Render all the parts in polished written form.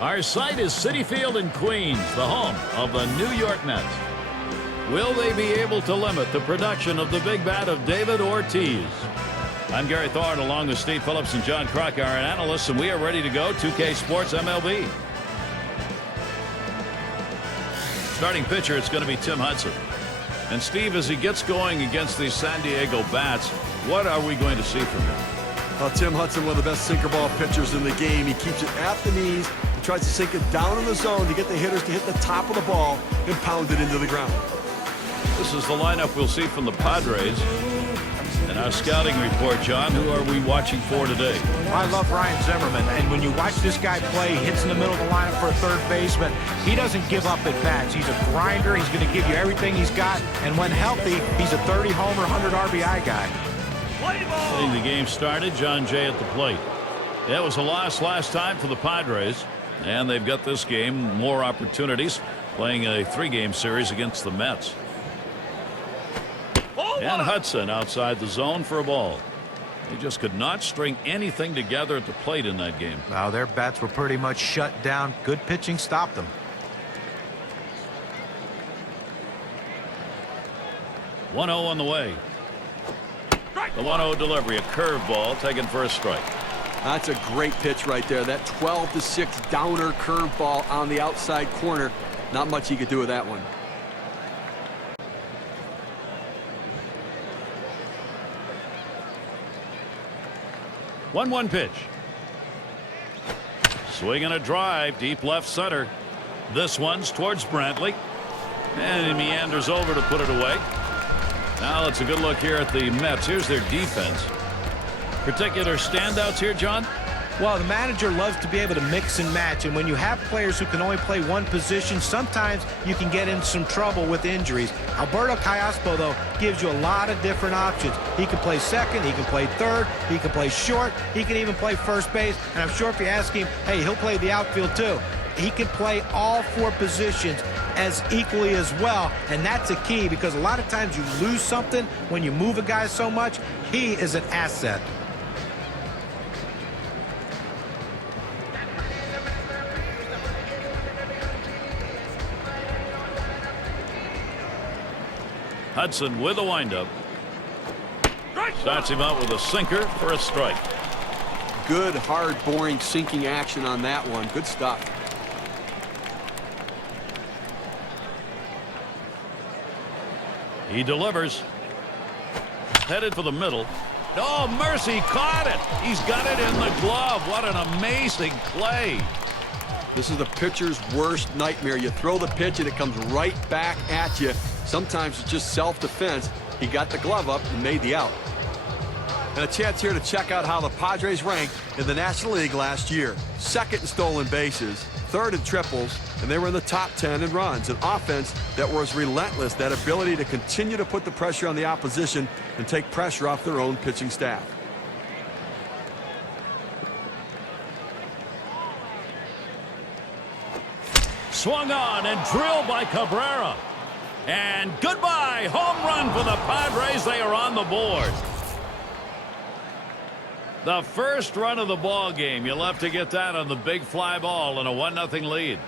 Our site is Citi Field in Queens, the home of the New York Mets. Will they be able to limit the production of the big bat of David Ortiz? I'm Gary Thorne along with Steve Phillips and John Kruk, our analysts, and we are ready to go. 2K Sports MLB. Starting pitcher, it's going to be Tim Hudson. And Steve, as he gets going against these San Diego bats, what are we going to see from him? Tim Hudson, one of the best sinker ball pitchers in the game. He keeps it at the knees. He tries to sink it down in the zone to get the hitters to hit the top of the ball and pound it into the ground. This is the lineup we'll see from the Padres. And our scouting report, John, who are we watching for today? I love Ryan Zimmerman, and when you watch this guy play, he hits in the middle of the lineup for a third baseman. He doesn't give up at bats. He's a grinder. He's going to give you everything he's got, and when healthy, he's a 30-homer, 100 RBI guy. Getting the game started, John Jay at the plate. That was a loss last time for the Padres, and they've got this game more opportunities, playing a 3-game series against the Mets. And Hudson outside the zone for a ball. They just could not string anything together at the plate in that game. Well, their bats were pretty much shut down. Good pitching stopped them. 1-0 on the way. The 1-0 delivery, a curveball taken for a strike. That's a great pitch right there. That 12-6 downer curveball on the outside corner. Not much he could do with that one. 1-1 pitch. Swing and a drive, deep left center. This one's towards Brantley. And he meanders over to put it away. Now let's a good look here at the Mets. Here's their defense. Particular standouts here, John? Well, the manager loves to be able to mix and match, and when you have players who can only play one position, sometimes you can get in some trouble with injuries. Alberto Callaspo, though, gives you a lot of different options. He can play second, he can play third, he can play short, he can even play first base, and I'm sure if you ask him, hey, he'll play the outfield too. He can play all 4 positions as equally as well, and that's a key because a lot of times you lose something when you move a guy so much. He is an asset. Hudson with a windup. Starts him out with a sinker for a strike. Good, hard, boring, sinking action on that one. Good stuff. He delivers. Headed for the middle. Oh, mercy, caught it. He's got it in the glove. What an amazing play. This is the pitcher's worst nightmare. You throw the pitch and it comes right back at you. Sometimes it's just self-defense. He got the glove up and made the out. And a chance here to check out how the Padres ranked in the National League last year. Second in stolen bases, third in triples, and they were in the top 10 in runs. An offense that was relentless, that ability to continue to put the pressure on the opposition and take pressure off their own pitching staff. Swung on and drilled by Cabrera. And goodbye, home run for the Padres. They are on the board. The first run of the ball game. You'll have to get that on the big fly ball and a 1-0 lead.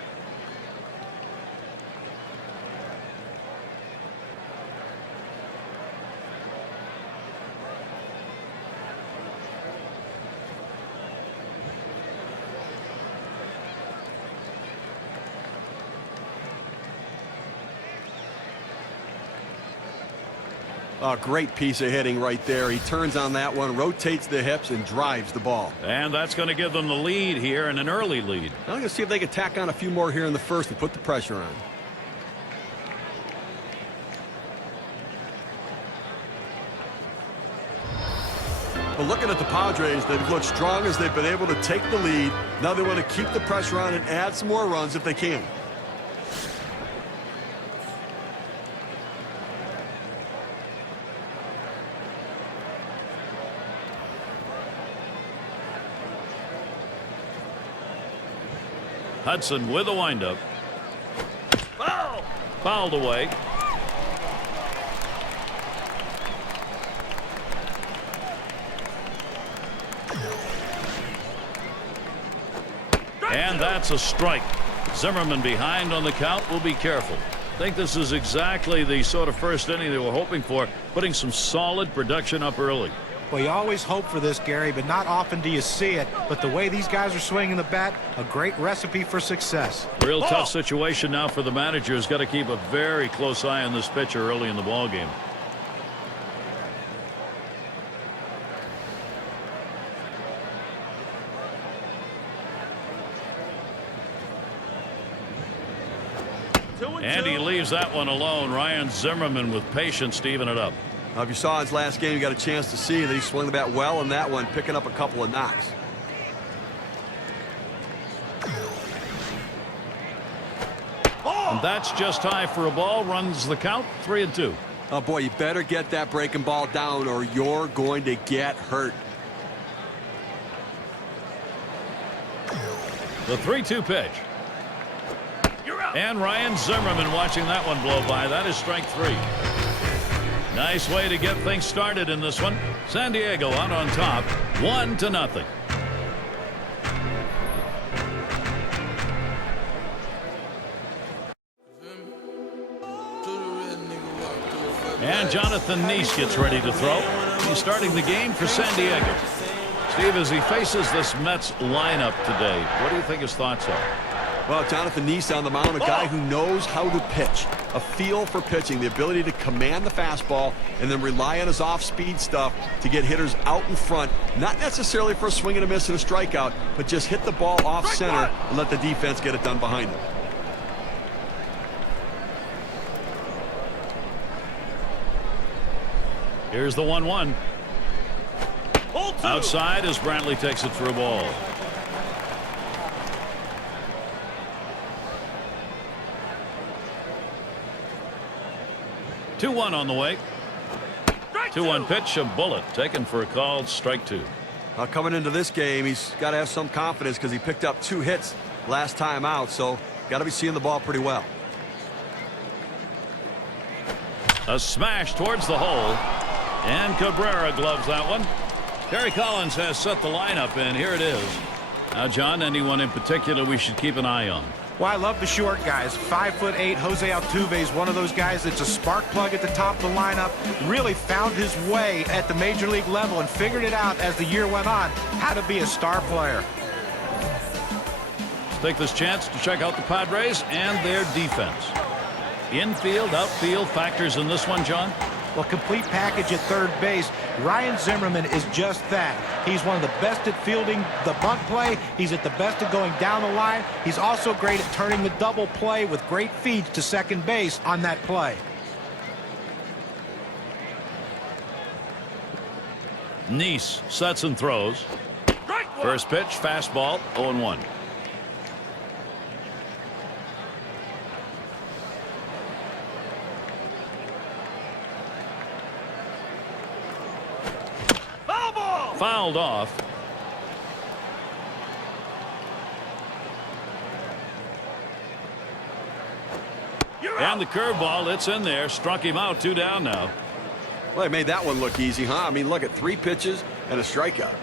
A great piece of hitting right there. He turns on that one, rotates the hips, and drives the ball. And that's going to give them the lead here, and an early lead. I'm going to see if they can tack on a few more here in the first and put the pressure on. But looking at the Padres, they've looked strong as they've been able to take the lead. Now they want to keep the pressure on and add some more runs if they can. Hudson with a windup. Fouled away. And that's a strike. Zimmerman behind on the count. Will be careful. I think this is exactly the sort of first inning they were hoping for, putting some solid production up early. Well, you always hope for this, Gary, but not often do you see it. But the way these guys are swinging the bat, a great recipe for success. Real tough situation now for the manager. Has got to keep a very close eye on this pitcher early in the ball game. And he leaves that one alone. Ryan Zimmerman with patience to even it up. Now, if you saw his last game, you got a chance to see that he swung the bat well in that one, picking up a couple of knocks. And that's just high for a ball. Runs the count 3-2. Oh, boy, you better get that breaking ball down or you're going to get hurt. The 3-2 pitch. And Ryan Zimmerman watching that one blow by. That is strike 3. Nice way to get things started in this one. San Diego out on top, 1-0. And Jonathan Neese gets ready to throw. He's starting the game for San Diego. Steve, as he faces this Mets lineup today, what do you think his thoughts are? Well, Jonathan Neese on the mound, a guy who knows how to pitch, a feel for pitching, the ability to command the fastball and then rely on his off-speed stuff to get hitters out in front, not necessarily for a swing and a miss and a strikeout, but just hit the ball off center and let the defense get it done behind him. Here's the 1-1. Outside as Brantley takes it for a ball. Two-one on the way. 2-1 pitch, a bullet taken for a called strike 2. Coming into this game, he's got to have some confidence because he picked up 2 hits last time out, so got to be seeing the ball pretty well. A smash towards the hole, and Cabrera gloves that one. Terry Collins has set the lineup, and here it is. Now, John, anyone in particular we should keep an eye on? Well, I love the short guys. 5'8" Jose Altuve is one of those guys that's a spark plug at the top of the lineup. Really found his way at the major league level and figured it out as the year went on how to be a star player. Let's take this chance to check out the Padres and their defense. Infield, outfield factors in this one, John? Well, complete package at third base. Ryan Zimmerman is just that. He's one of the best at fielding the bunt play. He's at the best at going down the line. He's also great at turning the double play with great feeds to second base on that play. Neese sets and throws. First pitch, fastball, 0-1. Fouled off. And the curveball, it's in there. Struck him out, 2 down now. Well, they made that one look easy, huh? I mean, look at 3 pitches and a strikeout.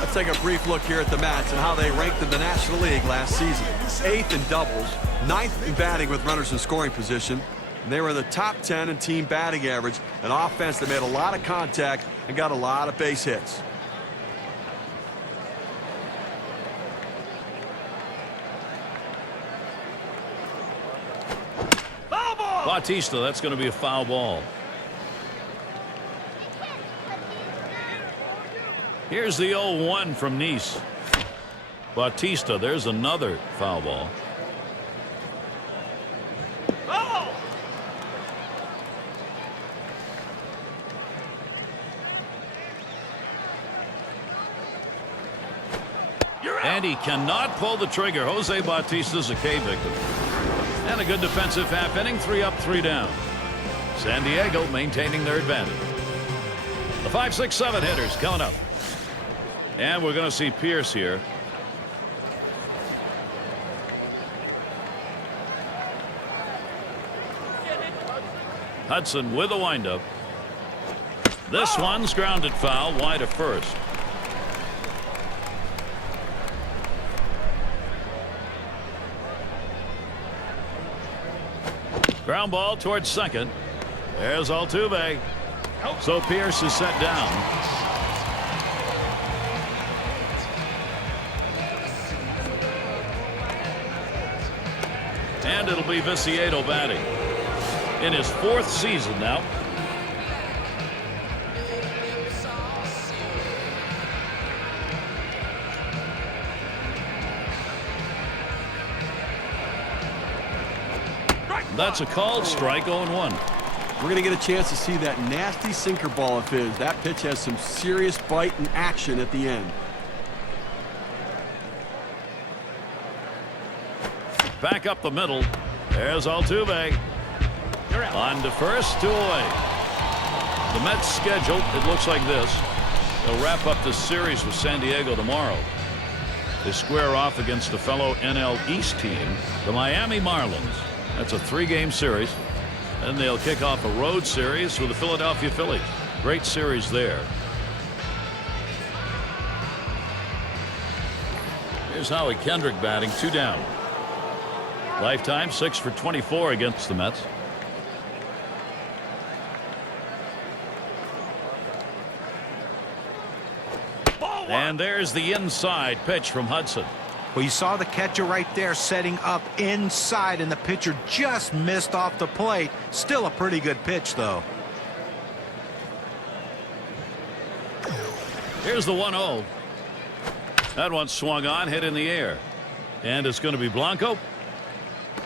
Let's take a brief look here at the Mets and how they ranked in the National League last season. 8th in doubles, 9th in batting with runners in scoring position. And they were in the top 10 in team batting average, an offense that made a lot of contact and got a lot of base hits. Bautista, that's going to be a foul ball. Here's the 0-1 from Neese. Bautista, there's another foul ball. And he cannot pull the trigger. Jose Bautista's a K victim. And a good defensive half inning, 3 up, 3 down. San Diego maintaining their advantage. The 5, 6, 7 hitters coming up. And we're going to see Pierce here. Hudson with a windup. This one's grounded foul wide of first. Ground ball towards second. There's Altuve. So Pierce is set down. And it'll be Viciedo batting. In his 4th season now. That's a called strike, 0-1. We're going to get a chance to see that nasty sinker ball of his. That pitch has some serious bite and action at the end. Back up the middle. There's Altuve. On to first, 2 away. The Mets schedule, it looks like this. They'll wrap up this series with San Diego tomorrow. They square off against a fellow NL East team, the Miami Marlins. That's a 3-game series. Then they'll kick off a road series with the Philadelphia Phillies. Great series there. Here's Howie Kendrick batting, 2 down. Lifetime 6 for 24 against the Mets. And there's the inside pitch from Hudson. Well, you saw the catcher right there setting up inside, and the pitcher just missed off the plate. Still a pretty good pitch, though. Here's the 1-0. That one swung on, hit in the air. And it's going to be Blanco.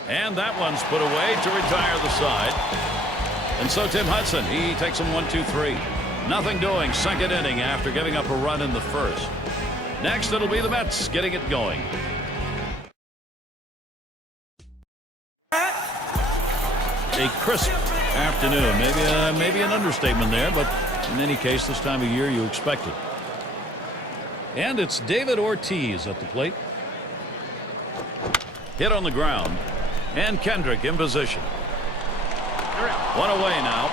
And that one's put away to retire the side. And so Tim Hudson, he takes him 1-2-3. Nothing doing, 2nd inning after giving up a run in the 1st. Next, it'll be the Mets getting it going. A crisp afternoon. Maybe an understatement there, but in any case, this time of year you expect it. And it's David Ortiz at the plate. Hit on the ground. And Kendrick in position. 1 away now.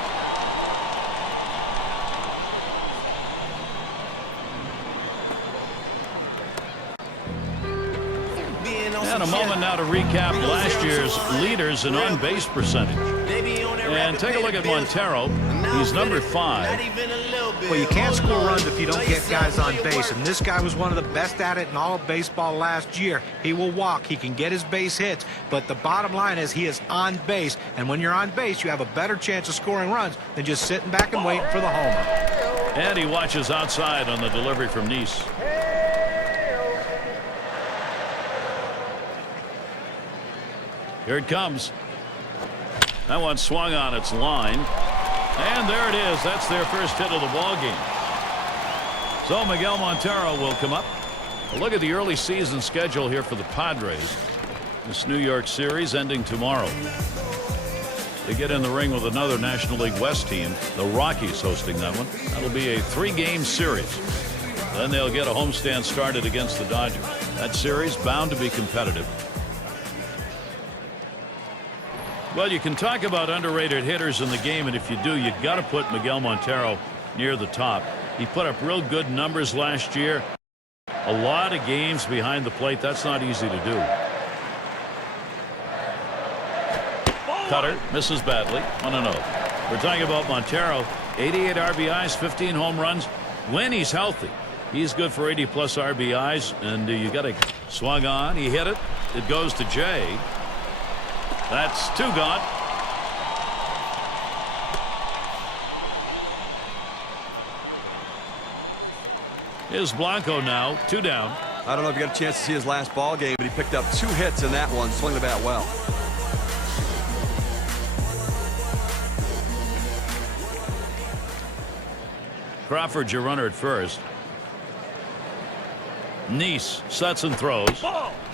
And a moment now to recap last year's leaders in on-base percentage. And take a look at Montero. He's number 5. Well, you can't score runs if you don't get guys on base, and this guy was one of the best at it in all of baseball last year. He will walk, he can get his base hits, but the bottom line is he is on base, and when you're on base, you have a better chance of scoring runs than just sitting back and waiting for the homer. And he watches outside on the delivery from Nice. Here it comes. That one swung on its line. And there it is. That's their first hit of the ball game. So Miguel Montero will come up. A look at the early season schedule here for the Padres. This New York series ending tomorrow. They get in the ring with another National League West team. The Rockies hosting that one. That'll be a 3-game series. Then they'll get a homestand started against the Dodgers. That series bound to be competitive. Well, you can talk about underrated hitters in the game, and if you do, you got to put Miguel Montero near the top. He put up real good numbers last year. A lot of games behind the plate. That's not easy to do. Cutter misses badly. 1-0. We're talking about Montero. 88 RBIs, 15 home runs. When he's healthy, he's good for 80-plus RBIs. And you got to swung on. He hit it. It goes to Jay. That's 2 gone. Here's Blanco now, 2 down. I don't know if you got a chance to see his last ball game, but he picked up 2 hits in that one, swung the bat well. Crawford's your runner at first. Nice sets and throws.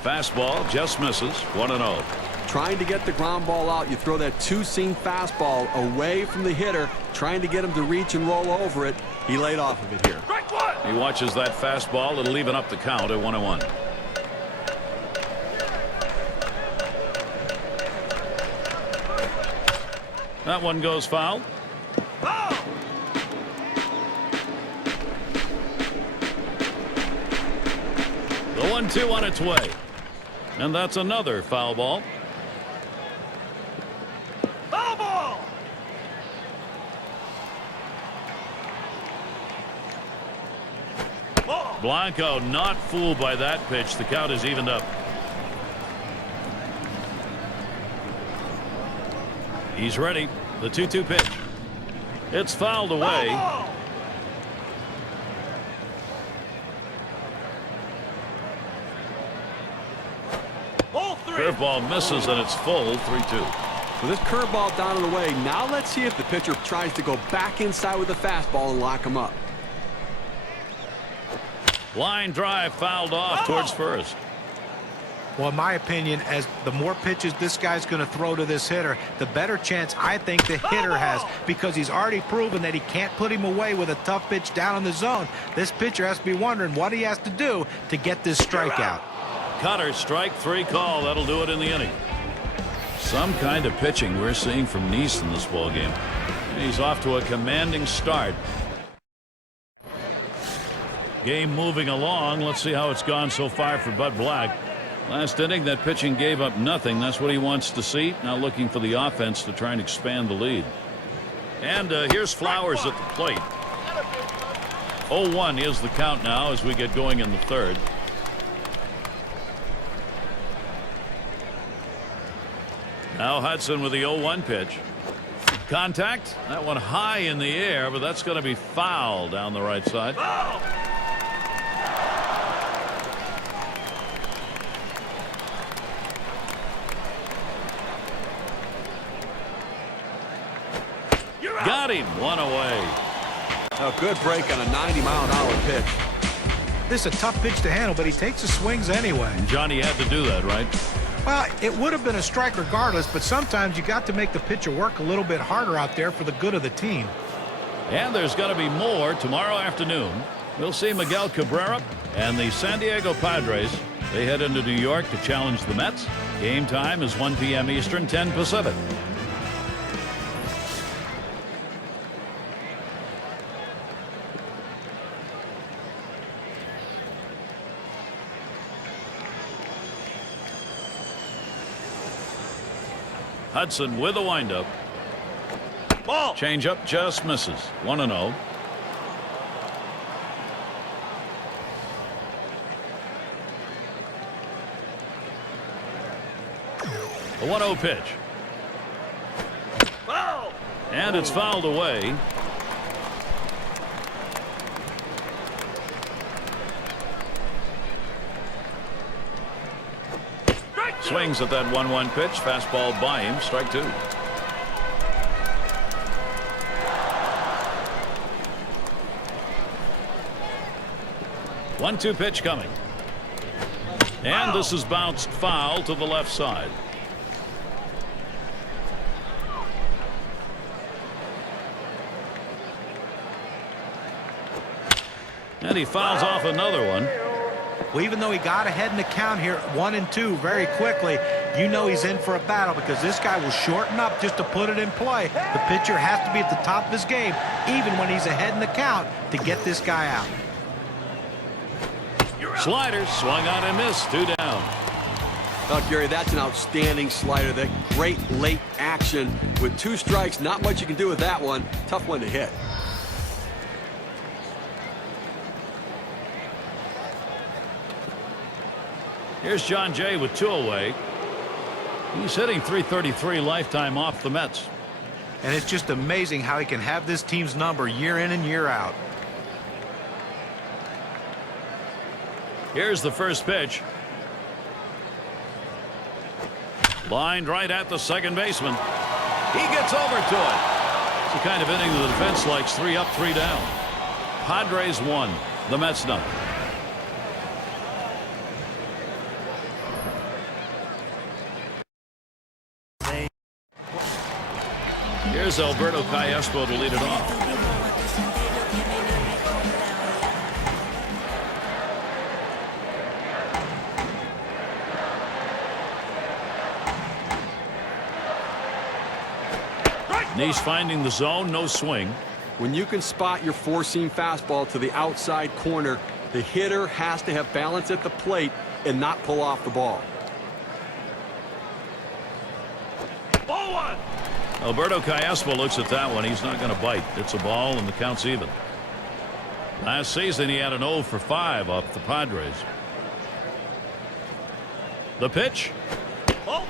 Fastball just misses. 1-0. Trying to get the ground ball out, you throw that 2-seam fastball away from the hitter, trying to get him to reach and roll over it. He laid off of it here. He watches that fastball. It'll even up the count at 1-1. That one goes foul. The 1-2 on its way. And that's another foul ball. Foul ball! Blanco not fooled by that pitch. The count is evened up. He's ready. The 2-2 pitch. It's fouled away. Curveball misses, and it's full. 3-2. So this curveball down and away. Now let's see if the pitcher tries to go back inside with the fastball and lock him up. Line drive fouled off towards first. Well, in my opinion, as the more pitches this guy's going to throw to this hitter, the better chance I think the hitter has, because he's already proven that he can't put him away with a tough pitch down in the zone. This pitcher has to be wondering what he has to do to get this strikeout. Cutter, strike 3 call. That'll do it in the inning. Some kind of pitching we're seeing from Neese in this ball game. He's off to a commanding start. Game moving along. Let's see how it's gone so far for Bud Black. Last inning, that pitching gave up nothing. That's what he wants to see. Now looking for the offense to try and expand the lead. And here's Flowers at the plate. 0-1 is the count now as we get going in the third. Now Hudson with the 0-1 pitch. Contact. That one high in the air, but that's going to be foul down the right side. Got him. One away. A good break on a 90-mile-an-hour pitch. This is a tough pitch to handle, but he takes the swings anyway. Johnny had to do that, right? Well, it would have been a strike regardless, but sometimes you got to make the pitcher work a little bit harder out there for the good of the team. And there's going to be more tomorrow afternoon. We'll see Miguel Cabrera and the San Diego Padres. They head into New York to challenge the Mets. Game time is 1 p.m. Eastern, 10 Pacific. Hudson with a windup. Ball. Changeup just misses. 1-0. A 1-0 pitch. Foul. And it's fouled away. Swings at that 1-1 pitch. Fastball by him. Strike 2. One-two pitch coming. And this is bounced foul to the left side. And he fouls off another one. Well, even though he got ahead in the count here at 1-2 very quickly, you know he's in for a battle because this guy will shorten up just to put it in play. The pitcher has to be at the top of his game, even when he's ahead in the count, to get this guy out. Slider swung on and missed. 2 down. Well, Gary, that's an outstanding slider. That great late action with 2 strikes. Not much you can do with that one. Tough one to hit. Here's John Jay with 2 away. He's hitting .333 lifetime off the Mets. And it's just amazing how he can have this team's number year in and year out. Here's the first pitch. Lined right at the second baseman. He gets over to it. It's the kind of inning the defense likes. 3 up, 3 down. Padres 1. The Mets nothing. Here's Alberto Callaspo to lead it off. He's finding the zone, no swing. When you can spot your four-seam fastball to the outside corner, the hitter has to have balance at the plate and not pull off the ball. Ball one. Alberto Callaspo looks at that one. He's not going to bite. It's a ball, and the count's even. Last season, he had an 0 for 5 off the Padres. The pitch.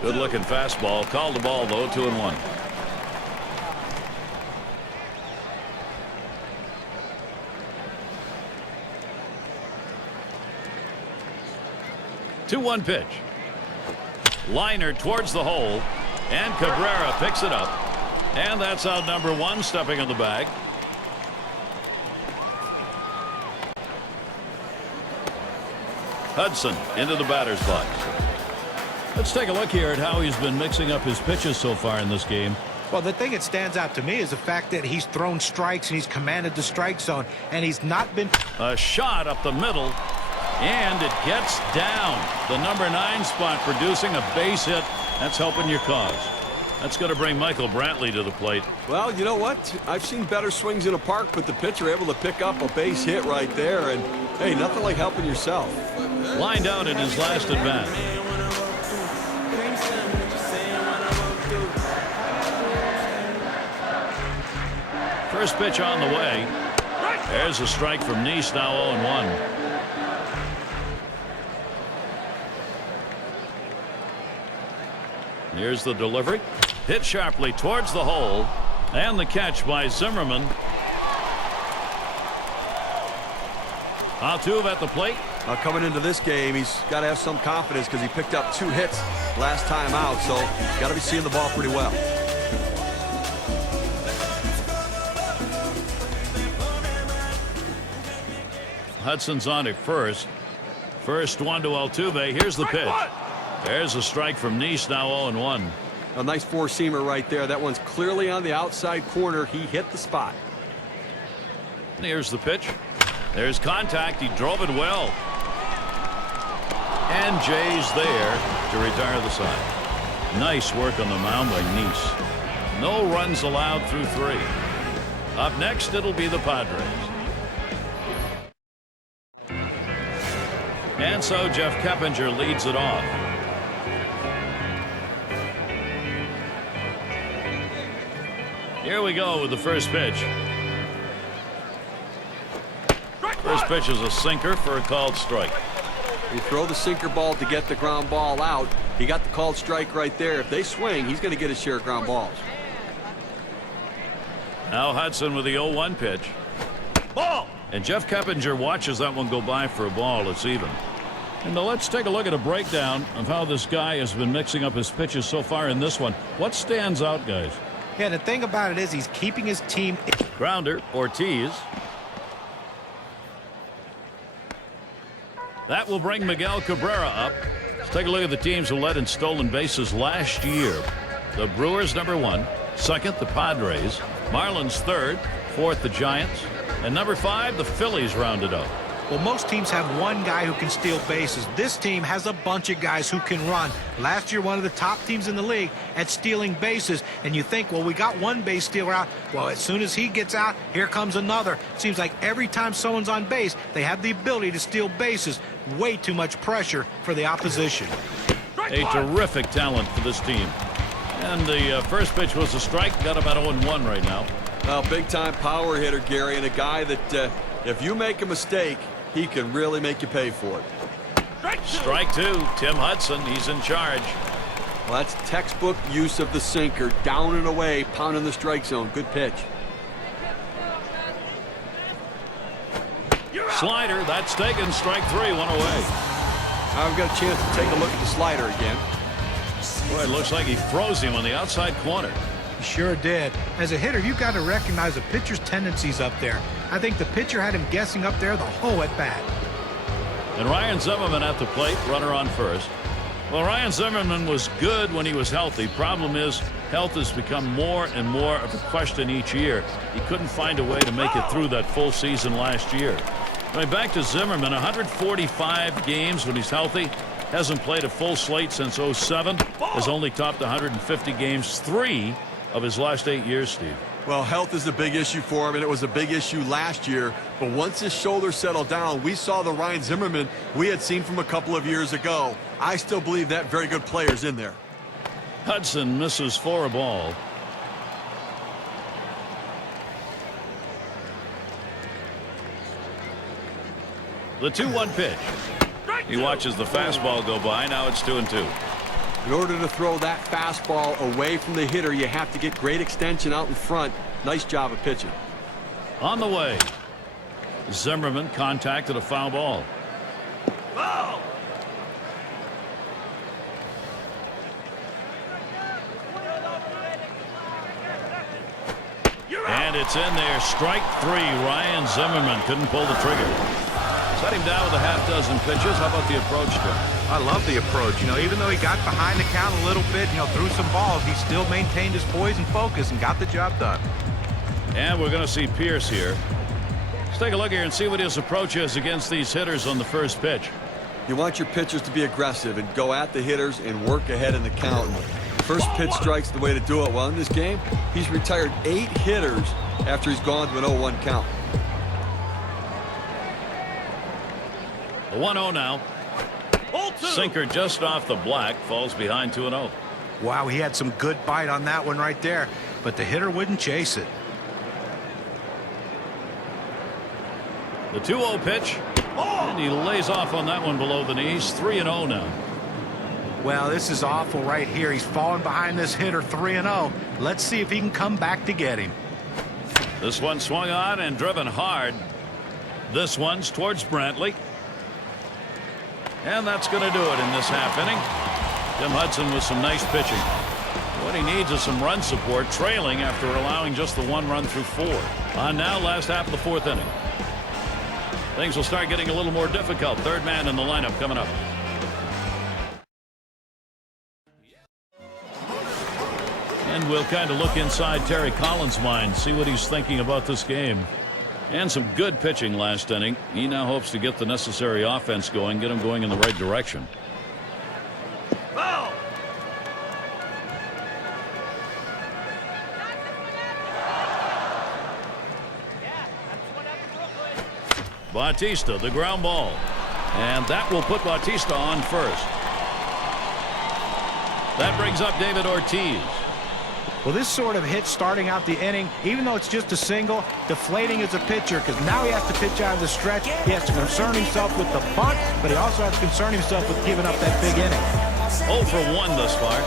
Good-looking fastball. Called the ball, though, 2-1. Two-one pitch. Liner towards the hole, and Cabrera picks it up, and that's out number 1, stepping on the bag. Hudson into the batter's box. Let's take a look here at how he's been mixing up his pitches so far in this game. Well, the thing that stands out to me is the fact that he's thrown strikes and he's commanded the strike zone, and he's not been. A shot up the middle, and it gets down. The number 9 spot, producing a base hit. That's helping your cause. That's going to bring Michael Brantley to the plate. Well, you know what? I've seen better swings in a park, but the pitcher able to pick up a base hit right there. And, hey, nothing like helping yourself. Lined out in his last at bat. First pitch on the way. There's a strike from Nice, now 0-1. Here's the delivery. Hit sharply towards the hole. And the catch by Zimmerman. Altuve at the plate. Coming into this game, he's got to have some confidence because he picked up 2 hits last time out, so got to be seeing the ball pretty well. Hudson's on at first. First one to Altuve. Here's the pitch. There's a strike from Nice, now 0-1. A nice four-seamer right there. That one's clearly on the outside corner. He hit the spot. Here's the pitch. There's contact. He drove it well. And Jay's there to retire the side. Nice work on the mound by Nice. No runs allowed through 3. Up next, it'll be the Padres. And so Jeff Keppinger leads it off. Here we go with the first pitch. First pitch is a sinker for a called strike. You throw the sinker ball to get the ground ball out. He got the called strike right there. If they swing, he's going to get his share of ground balls. Now Hudson with the 0-1 pitch. Ball. And Jeff Keppinger watches that one go by for a ball. It's even. And now let's take a look at a breakdown of how this guy has been mixing up his pitches so far in this one. What stands out, guys? Yeah, the thing about it is he's keeping his team. Grounder, Ortiz. That will bring Miguel Cabrera up. Let's take a look at the teams who led in stolen bases last year. The Brewers, number 1. Second, the Padres. Marlins, third. Fourth, the Giants. And number 5, the Phillies rounded up. Well, most teams have one guy who can steal bases. This team has a bunch of guys who can run. Last year, one of the top teams in the league at stealing bases. And you think, well, we got one base stealer out. Well, as soon as he gets out, here comes another. Seems like every time someone's on base, they have the ability to steal bases. Way too much pressure for the opposition. A terrific talent for this team. And the first pitch was a strike. Got about 0-1 right now. Well, big-time power hitter, Gary, and a guy that if you make a mistake, he can really make you pay for it. Strike 2. Tim Hudson. He's in charge. Well, that's textbook use of the sinker. Down and away, pounding the strike zone. Good pitch. Slider. That's taken. Strike 3. One away. I've got a chance to take a look at the slider again. Boy, it looks like he froze him on the outside corner. He sure did. As a hitter, you've got to recognize a pitcher's tendencies up there. I think the pitcher had him guessing up there the whole at bat. And Ryan Zimmerman at the plate, runner on first. Well, Ryan Zimmerman was good when he was healthy. Problem is, health has become more and more of a question each year. He couldn't find a way to make it through that full season last year. I mean, back to Zimmerman, 145 games when he's healthy. Hasn't played a full slate since 07. Has only topped 150 games 3 of his last 8 years, Steve. Well, health is a big issue for him, and it was a big issue last year. But once his shoulder settled down, we saw the Ryan Zimmerman we had seen from a couple of years ago. I still believe that very good player's in there. Hudson misses for a ball. The 2-1 pitch. He watches the fastball go by. Now it's 2-2. In order to throw that fastball away from the hitter, you have to get great extension out in front. Nice job of pitching. On the way. Zimmerman contacted a foul ball. Foul! And it's in there. Strike 3. Ryan Zimmerman couldn't pull the trigger. Set him down with a half dozen pitches. How about the approach, Jim? I love the approach. You know, even though he got behind the count a little bit, threw some balls, he still maintained his poise and focus and got the job done. And we're going to see Pierce here. Let's take a look here and see what his approach is against these hitters on the first pitch. You want your pitchers to be aggressive and go at the hitters and work ahead in the count. First pitch strike's the way to do it. Well, in this game, he's retired 8 hitters after he's gone to an 0-1 count. A 1-0 now. Sinker just off the black, falls behind 2-0. Wow, he had some good bite on that one right there, but the hitter wouldn't chase it. The 2-0 pitch. And he lays off on that one below the knees. 3-0 now. Well, this is awful right here. He's falling behind this hitter 3-0. Let's see if he can come back to get him. This one swung on and driven hard. This one's towards Brantley. And that's going to do it in this half inning. Tim Hudson with some nice pitching. What he needs is some run support, trailing after allowing just the 1 run through 4. On now, last half of the 4th inning. Things will start getting a little more difficult. Third man in the lineup coming up. And we'll kind of look inside Terry Collins' mind, see what he's thinking about this game. And some good pitching last inning. He now hopes to get the necessary offense going, get him going in the right direction. Foul! Bautista, the ground ball. And that will put Bautista on first. That brings up David Ortiz. Well, this sort of hit starting out the inning, even though it's just a single, deflating as a pitcher because now he has to pitch out of the stretch. He has to concern himself with the bunt, but he also has to concern himself with giving up that big inning. 0 for 1 thus far.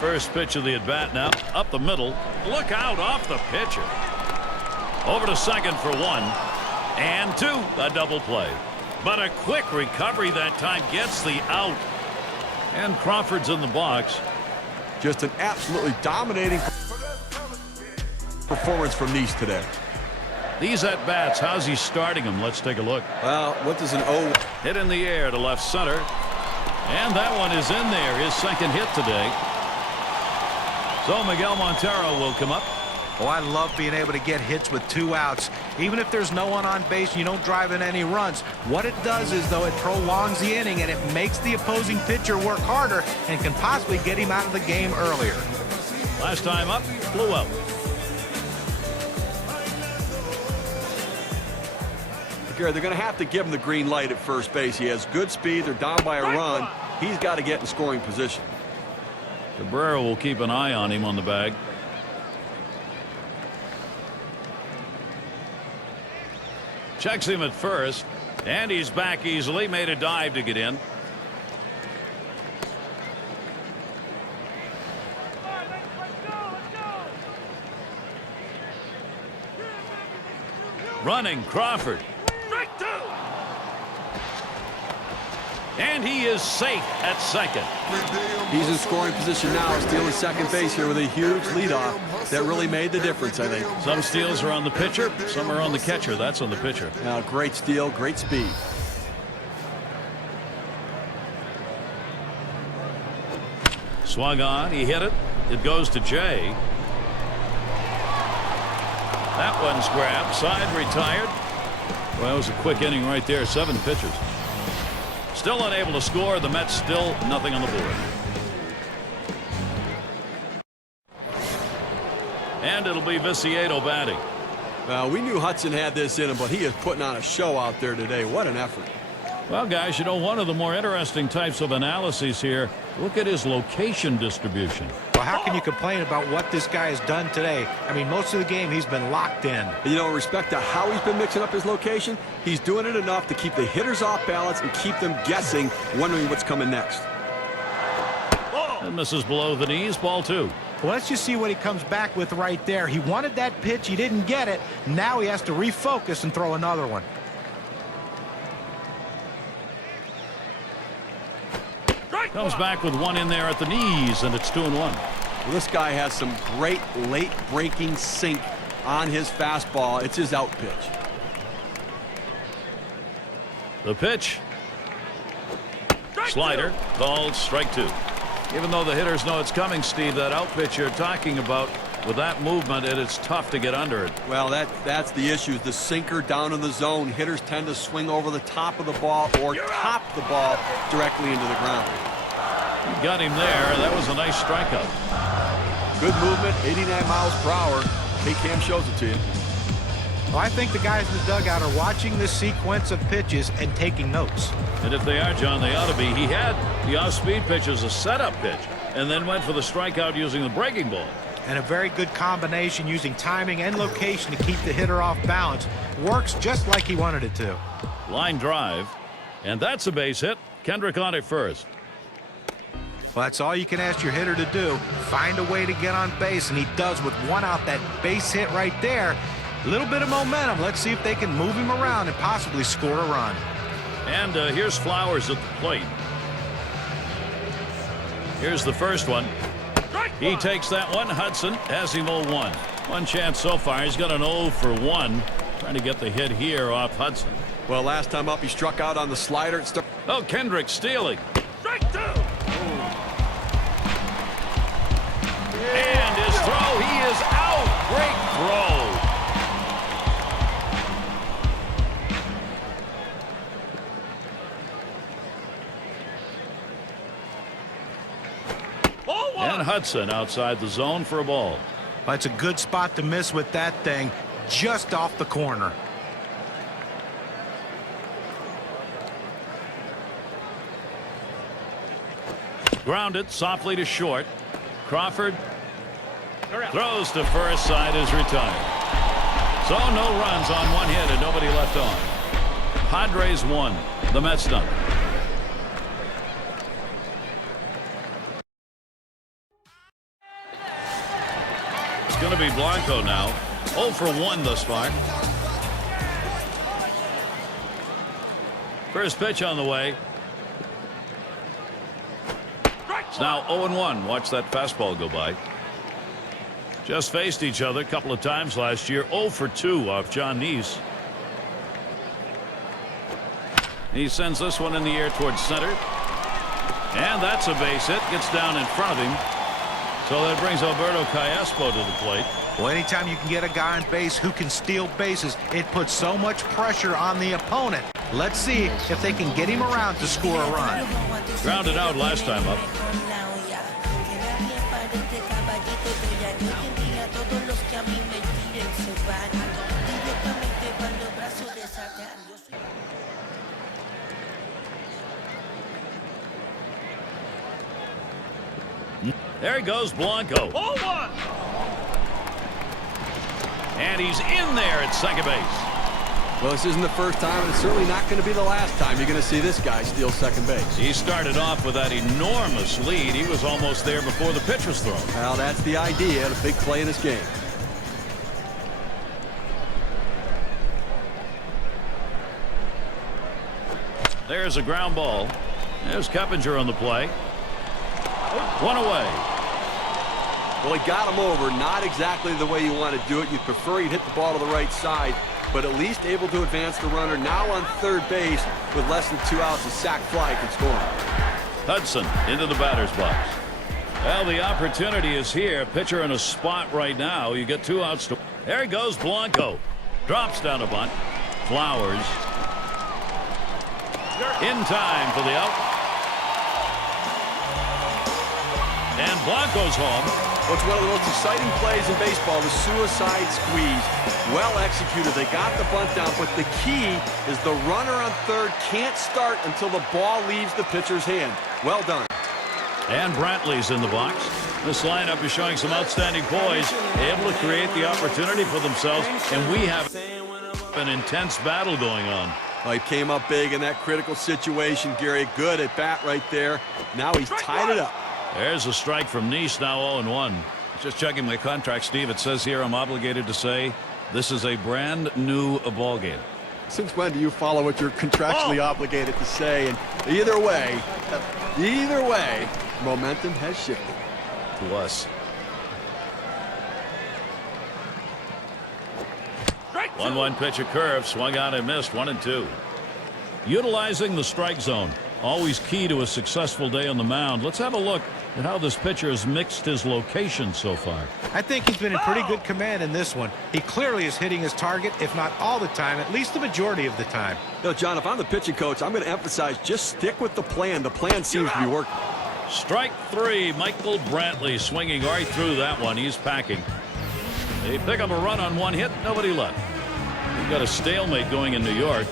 First pitch of the at-bat now. Up the middle. Look out off the pitcher. Over to second for 1. And 2. A double play. But a quick recovery that time gets the out. And Crawford's in the box. Just an absolutely dominating performance from Neese today. These at-bats, how's he starting them? Let's take a look. Well, what does an 0 hit in the air to left center? And that one is in there, his second hit today. So Miguel Montero will come up. Oh, I love being able to get hits with 2 outs. Even if there's no one on base and you don't drive in any runs. What it does is, though, it prolongs the inning and it makes the opposing pitcher work harder and can possibly get him out of the game earlier. Last time up, blew up. They're going to have to give him the green light at first base. He has good speed. They're down by a run. He's got to get in scoring position. Cabrera will keep an eye on him on the bag. Checks him at first, and he's back easily. Made a dive to get in. Running Crawford. Strike 2! And he is safe at second. He's in scoring position now, stealing second base here with a huge leadoff. That really made the difference, I think. Some steals are on the pitcher, some are on the catcher. That's on the pitcher. Now, great steal, great speed. Swung on, he hit it. It goes to Jay. That one's grabbed, side retired. Well, it was a quick inning right there, 7 pitches. Still unable to score. The Mets still nothing on the board. And it'll be Viciedo batting. We knew Hudson had this in him, but he is putting on a show out there today. What an effort. Well, guys, you know, one of the more interesting types of analyses here, look at his location distribution. Well, how can you complain about what this guy has done today? I mean, most of the game he's been locked in. You know, in respect to how he's been mixing up his location, he's doing it enough to keep the hitters off balance and keep them guessing, wondering what's coming next. And misses below the knees, ball 2. Well, let's just see what he comes back with right there. He wanted that pitch. He didn't get it. Now he has to refocus and throw another one. Comes back with one in there at the knees, and it's 2-1. Well, this guy has some great late breaking sink on his fastball. It's his out pitch. The pitch. Slider called strike 2. Even though the hitters know it's coming, Steve, that out pitch you're talking about, with that movement, it's tough to get under it. Well, that's the issue. The sinker down in the zone. Hitters tend to swing over the top of the ball or top the ball directly into the ground. You got him there. That was a nice strikeout. Good movement, 89 miles per hour. K-Cam shows it to you. Well, I think the guys in the dugout are watching this sequence of pitches and taking notes. And if they are, John, they ought to be. He had the off-speed pitch as a setup pitch and then went for the strikeout using the breaking ball. And a very good combination using timing and location to keep the hitter off balance. Works just like he wanted it to. Line drive. And that's a base hit. Kendrick on it first. Well, that's all you can ask your hitter to do. Find a way to get on base, and he does with one out. That base hit right there. A little bit of momentum. Let's see if they can move him around and possibly score a run. And here's Flowers at the plate. Here's the first one. He takes that one. Hudson has him 0-1. One chance so far. He's got an 0 for 1. Trying to get the hit here off Hudson. Well, last time up, he struck out on the slider. Oh, Kendrick stealing. Strike 2. And his throw. He is out. Great throw. And Hudson outside the zone for a ball. Well, it's a good spot to miss with that thing, just off the corner. Grounded softly to short. Crawford throws to first. Side is retired. So no runs on one hit and nobody left on. Padres won. The Mets done. It's going to be Blanco now. 0 for 1 thus far. First pitch on the way. It's now 0-1. Watch that fastball go by. Just faced each other a couple of times last year. 0 for 2 off John Neese. He sends this one in the air towards center. And that's a base hit. Gets down in front of him. So that brings Alberto Callaspo to the plate. Well, anytime you can get a guy on base who can steal bases, it puts so much pressure on the opponent. Let's see if they can get him around to score a run. Grounded out last time up. There he goes, Blanco. 0-1. And he's in there at second base. Well, this isn't the first time, and it's certainly not going to be the last time you're going to see this guy steal second base. He started off with that enormous lead. He was almost there before the pitch was thrown. Well, that's the idea, the big play in this game. There's a ground ball. There's Keppinger on the play. One away. Well, he got him over. Not exactly the way you want to do it. You'd prefer he'd hit the ball to the right side, but at least able to advance the runner. Now on third base with less than 2 outs, a sac fly can score. Hudson into the batter's box. Well, the opportunity is here. Pitcher in a spot right now. You get 2 outs. There he goes, Blanco. Drops down a bunt. Flowers. In time for the out. And Blanco's home. Well, it's one of the most exciting plays in baseball, the suicide squeeze. Well executed. They got the bunt down, but the key is the runner on third can't start until the ball leaves the pitcher's hand. Well done. And Brantley's in the box. This lineup is showing some outstanding poise, able to create the opportunity for themselves, and we have an intense battle going on. Well, he came up big in that critical situation, Gary. Good at bat right there. Now he's tied it up. There's a strike from Nice, now 0-1. Just checking my contract, Steve. It says here I'm obligated to say this is a brand new ball game. Since when do you follow what you're contractually obligated to say? And either way, momentum has shifted. To us. 1-1 pitch, a curve, swung out and missed. 1-2. Utilizing the strike zone, always key to a successful day on the mound. Let's have a look at how this pitcher has mixed his location so far. I think he's been in pretty good command in this one. He clearly is hitting his target, if not all the time, at least the majority of the time. You know, John, if I'm the pitching coach, I'm going to emphasize just stick with the plan. The plan seems to be working. Strike three. Michael Brantley swinging right through that one. He's packing. They pick up a run on one hit. Nobody left. We've got a stalemate going in New York.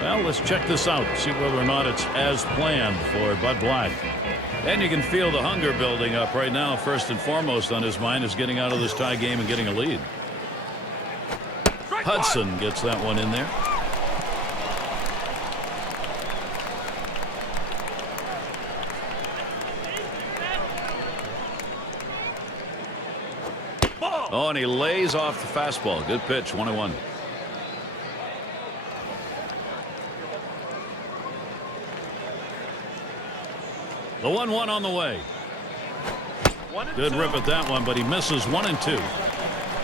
Well, let's check this out. See whether or not it's as planned for Bud Black. And you can feel the hunger building up right now. First and foremost on his mind is getting out of this tie game and getting a lead. Hudson gets that one in there. Oh, and he lays off the fastball. Good pitch. 1-1. The 1-1 on the way. Good rip at that one, but he misses. 1-2.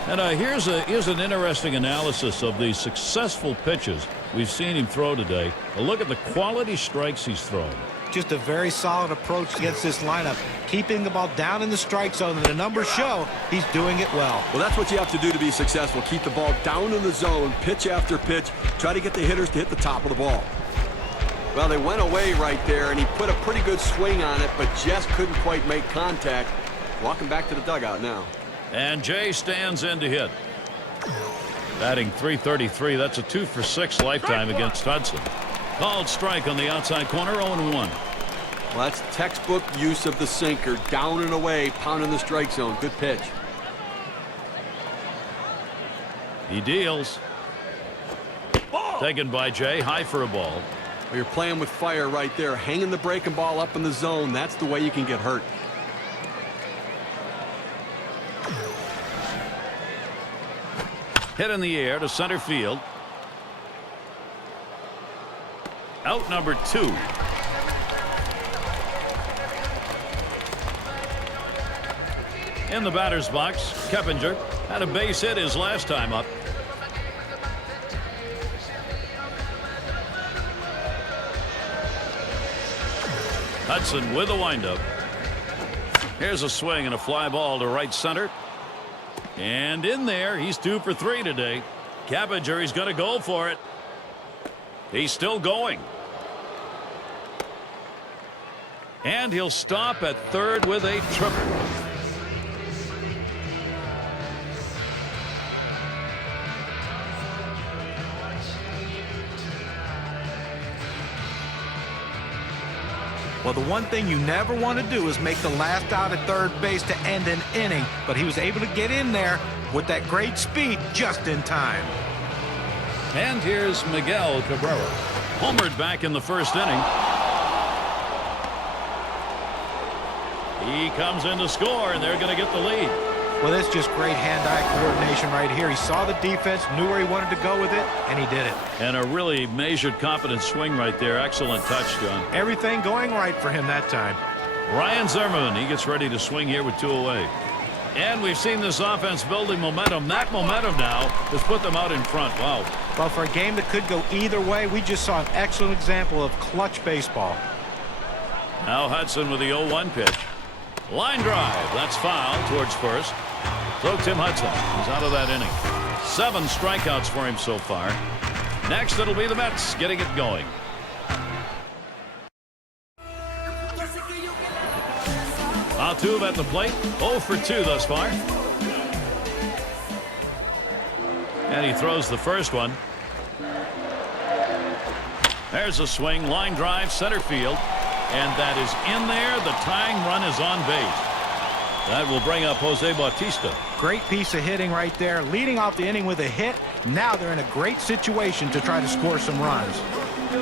And here's an interesting analysis of the successful pitches we've seen him throw today. A look at the quality strikes he's thrown. Just a very solid approach against this lineup, keeping the ball down in the strike zone, and the numbers show he's doing it well. Well, that's what you have to do to be successful. Keep the ball down in the zone, pitch after pitch, try to get the hitters to hit the top of the ball. Well, they went away right there, and he put a pretty good swing on it, but just couldn't quite make contact. Walking back to the dugout now. And Jay stands in to hit. Batting .333. That's a 2 for 6 lifetime against Hudson. Called strike on the outside corner. 0-1. Well, that's textbook use of the sinker. Down and away, pounding the strike zone. Good pitch. He deals. Taken by Jay. High for a ball. Well, you're playing with fire right there. Hanging the breaking ball up in the zone. That's the way you can get hurt. Hit in the air to center field. Out number 2. In the batter's box, Keppinger had a base hit his last time up. Hudson with a windup. Here's a swing and a fly ball to right center. And in there, he's 2 for 3 today. Keppinger, he's going to go for it. He's still going. And he'll stop at third with a triple. Well, the one thing you never want to do is make the last out at third base to end an inning, but he was able to get in there with that great speed just in time. And here's Miguel Cabrera. Homered back in the first inning. He comes in to score, and they're going to get the lead. Well, that's just great hand-eye coordination right here. He saw the defense, knew where he wanted to go with it, and he did it. And a really measured, confident swing right there. Excellent touch, John. Everything going right for him that time. Ryan Zimmerman, he gets ready to swing here with 2 away. And we've seen this offense building momentum. That momentum now has put them out in front. Wow. Well, for a game that could go either way, we just saw an excellent example of clutch baseball. Now Hudson with the 0-1 pitch. Line drive. That's foul towards first. So Tim Hudson is out of that inning. 7 strikeouts for him so far. Next, it'll be the Mets getting it going. Altuve at the plate. 0 for 2 thus far. And he throws the first one. There's a swing, line drive, center field. And that is in there. The tying run is on base. That will bring up Jose Bautista. Great piece of hitting right there. Leading off the inning with a hit. Now they're in a great situation to try to score some runs.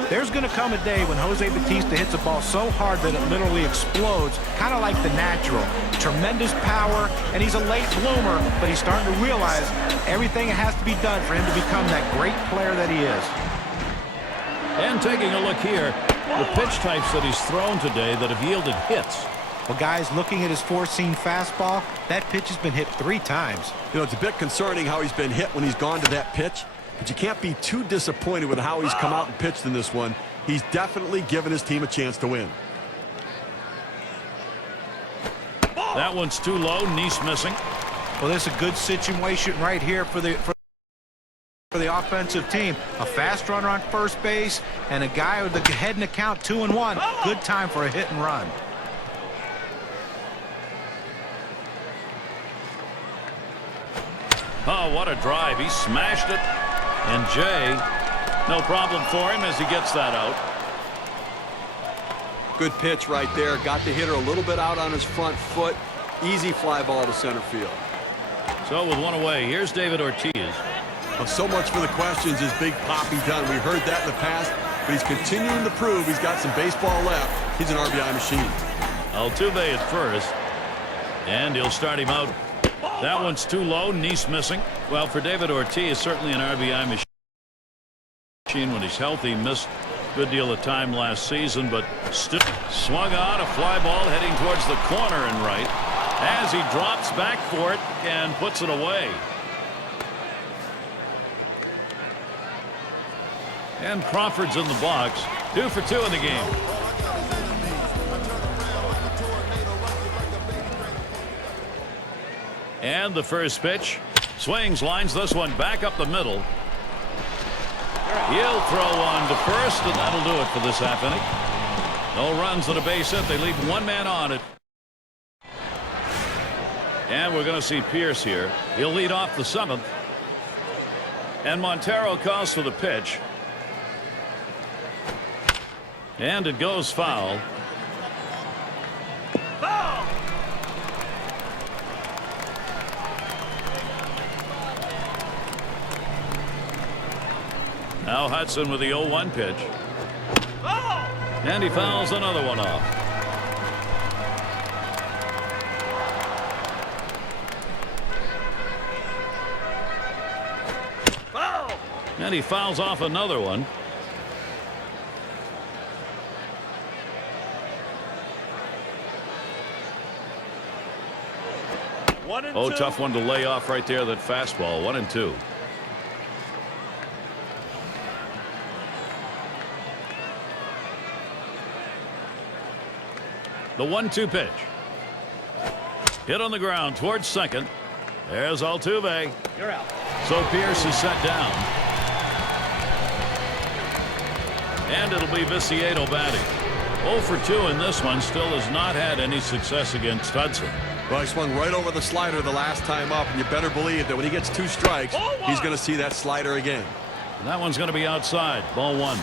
There's going to come a day when Jose Bautista hits a ball so hard that it literally explodes, kind of like the natural. Tremendous power, and he's a late bloomer, but he's starting to realize everything has to be done for him to become that great player that he is. And taking a look here, the pitch types that he's thrown today that have yielded hits. Well, guys, looking at his four-seam fastball, that pitch has been hit 3 times. You know, it's a bit concerning how he's been hit when he's gone to that pitch, but you can't be too disappointed with how he's come out and pitched in this one. He's definitely given his team a chance to win. That one's too low. Neese missing. Well, this is a good situation right here for the offensive team. A fast runner on first base and a guy with the head in the count 2-1. Good time for a hit and run. Oh, what a drive. He smashed it. And Jay, no problem for him as he gets that out. Good pitch right there. Got the hitter a little bit out on his front foot. Easy fly ball to center field. So with one away, here's David Ortiz. Well, so much for the questions. Is Big Papi done? We heard that in the past, but he's continuing to prove he's got some baseball left. He's an RBI machine. Altuve at first. And he'll start him out. That one's too low. Neese missing. Well, for David Ortiz, certainly an RBI machine when he's healthy. Missed a good deal of time last season, but still swung on a fly ball heading towards the corner and right as he drops back for it and puts it away. And Crawford's in the box. 2 for 2 in the game. And the first pitch. Swings, lines this one back up the middle. He'll throw one to first, and that'll do it for this half inning. No runs and a base hit. They leave one man on it. And we're going to see Pierce here. He'll lead off the 7th. And Montero calls for the pitch. And it goes foul. Foul! Now Hudson with the 0-1 pitch. Foul! And he fouls another one off. Foul! And he fouls off another one. Oh, tough one to lay off right there, that fastball. 1-2. The 1-2 pitch. Hit on the ground towards second. There's Altuve. You're out. So Pierce is set down. And it'll be Viciedo batting. 0 for 2 in this one. Still has not had any success against Hudson. Well, he swung right over the slider the last time up, and you better believe that when he gets 2 strikes, he's going to see that slider again. And that one's going to be outside. Ball 1.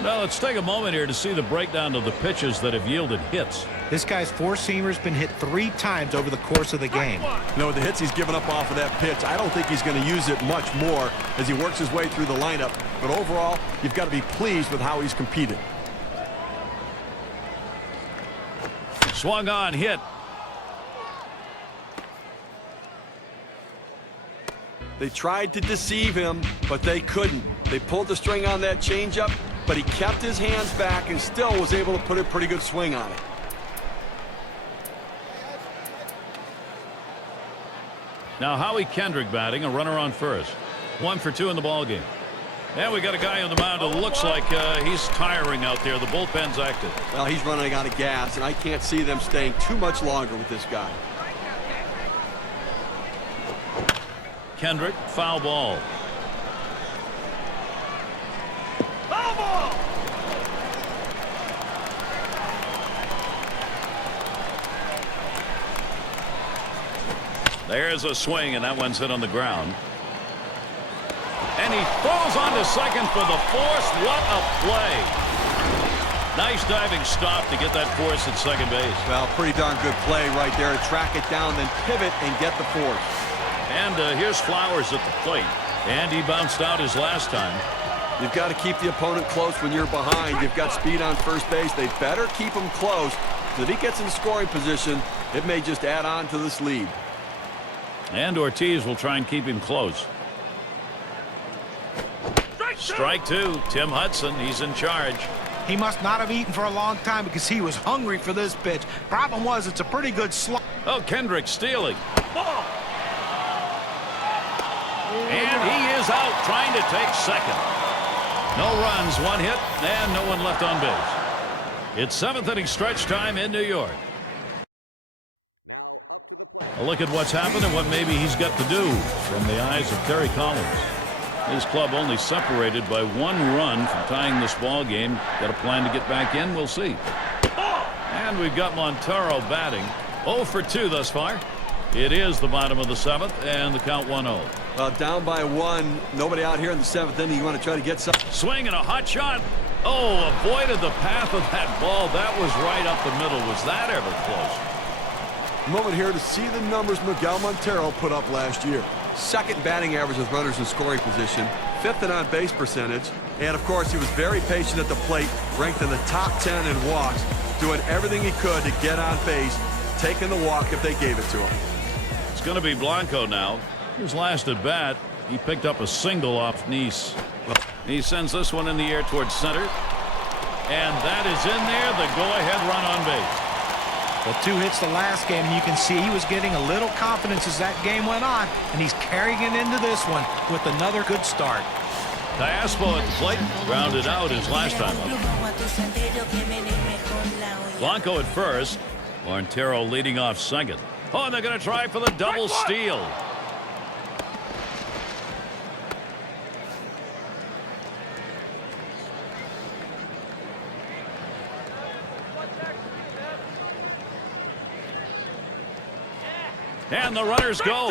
Now let's take a moment here to see the breakdown of the pitches that have yielded hits. This guy's four-seamer's been hit 3 times over the course of the game. You know, with the hits he's given up off of that pitch, I don't think he's going to use it much more as he works his way through the lineup. But overall, you've got to be pleased with how he's competed. Swung on, hit. They tried to deceive him, but they couldn't. They pulled the string on that changeup, but he kept his hands back and still was able to put a pretty good swing on it. Now Howie Kendrick batting, a runner on first. 1 for 2 in the ballgame. And we got a guy on the mound who looks like he's tiring out there. The bullpen's active. Well, he's running out of gas, and I can't see them staying too much longer with this guy. Kendrick, foul ball. There's a swing, and that one's hit on the ground. And he throws on to second for the force. What a play. Nice diving stop to get that force at second base. Well, pretty darn good play right there to track it down, then pivot and get the force. And here's Flowers at the plate. And he bounced out his last time. You've got to keep the opponent close when you're behind. You've got speed on first base. They better keep him close. If he gets in scoring position, it may just add on to this lead. And Ortiz will try and keep him close. Strike two. Tim Hudson, he's in charge. He must not have eaten for a long time because he was hungry for this pitch. Problem was, it's a pretty good slot. Oh, Kendrick stealing. And he is out trying to take second. No runs, one hit, and no one left on base. It's seventh inning stretch time in New York. A look at what's happened and what maybe he's got to do from the eyes of Terry Collins. His club only separated by one run from tying this ball game. Got a plan to get back in? We'll see. And we've got Montero batting. 0 for 2 thus far. It is the bottom of the seventh, and the count 1-0. Well, down by one. Nobody out here in the seventh inning. You want to try to get some. Swing and a hot shot. Oh, avoided the path of that ball. That was right up the middle. Was that ever close? Moment here to see the numbers Miguel Montero put up last year. Second batting average with runners in scoring position, fifth in on-base percentage, and of course he was very patient at the plate, ranked in the top 10 in walks, doing everything he could to get on base, taking the walk if they gave it to him. It's going to be Blanco now. His last at bat, he picked up a single off Nice. He sends this one in the air towards center, and that is in there, the go-ahead run on base. Well, 2 hits the last game, and you can see he was getting a little confidence as that game went on, and he's carrying it into this one with another good start. Diaspo at the plate, grounded out his last time up. Blanco at first, Montero leading off second. Oh, and they're going to try for the double steal. And the runners go.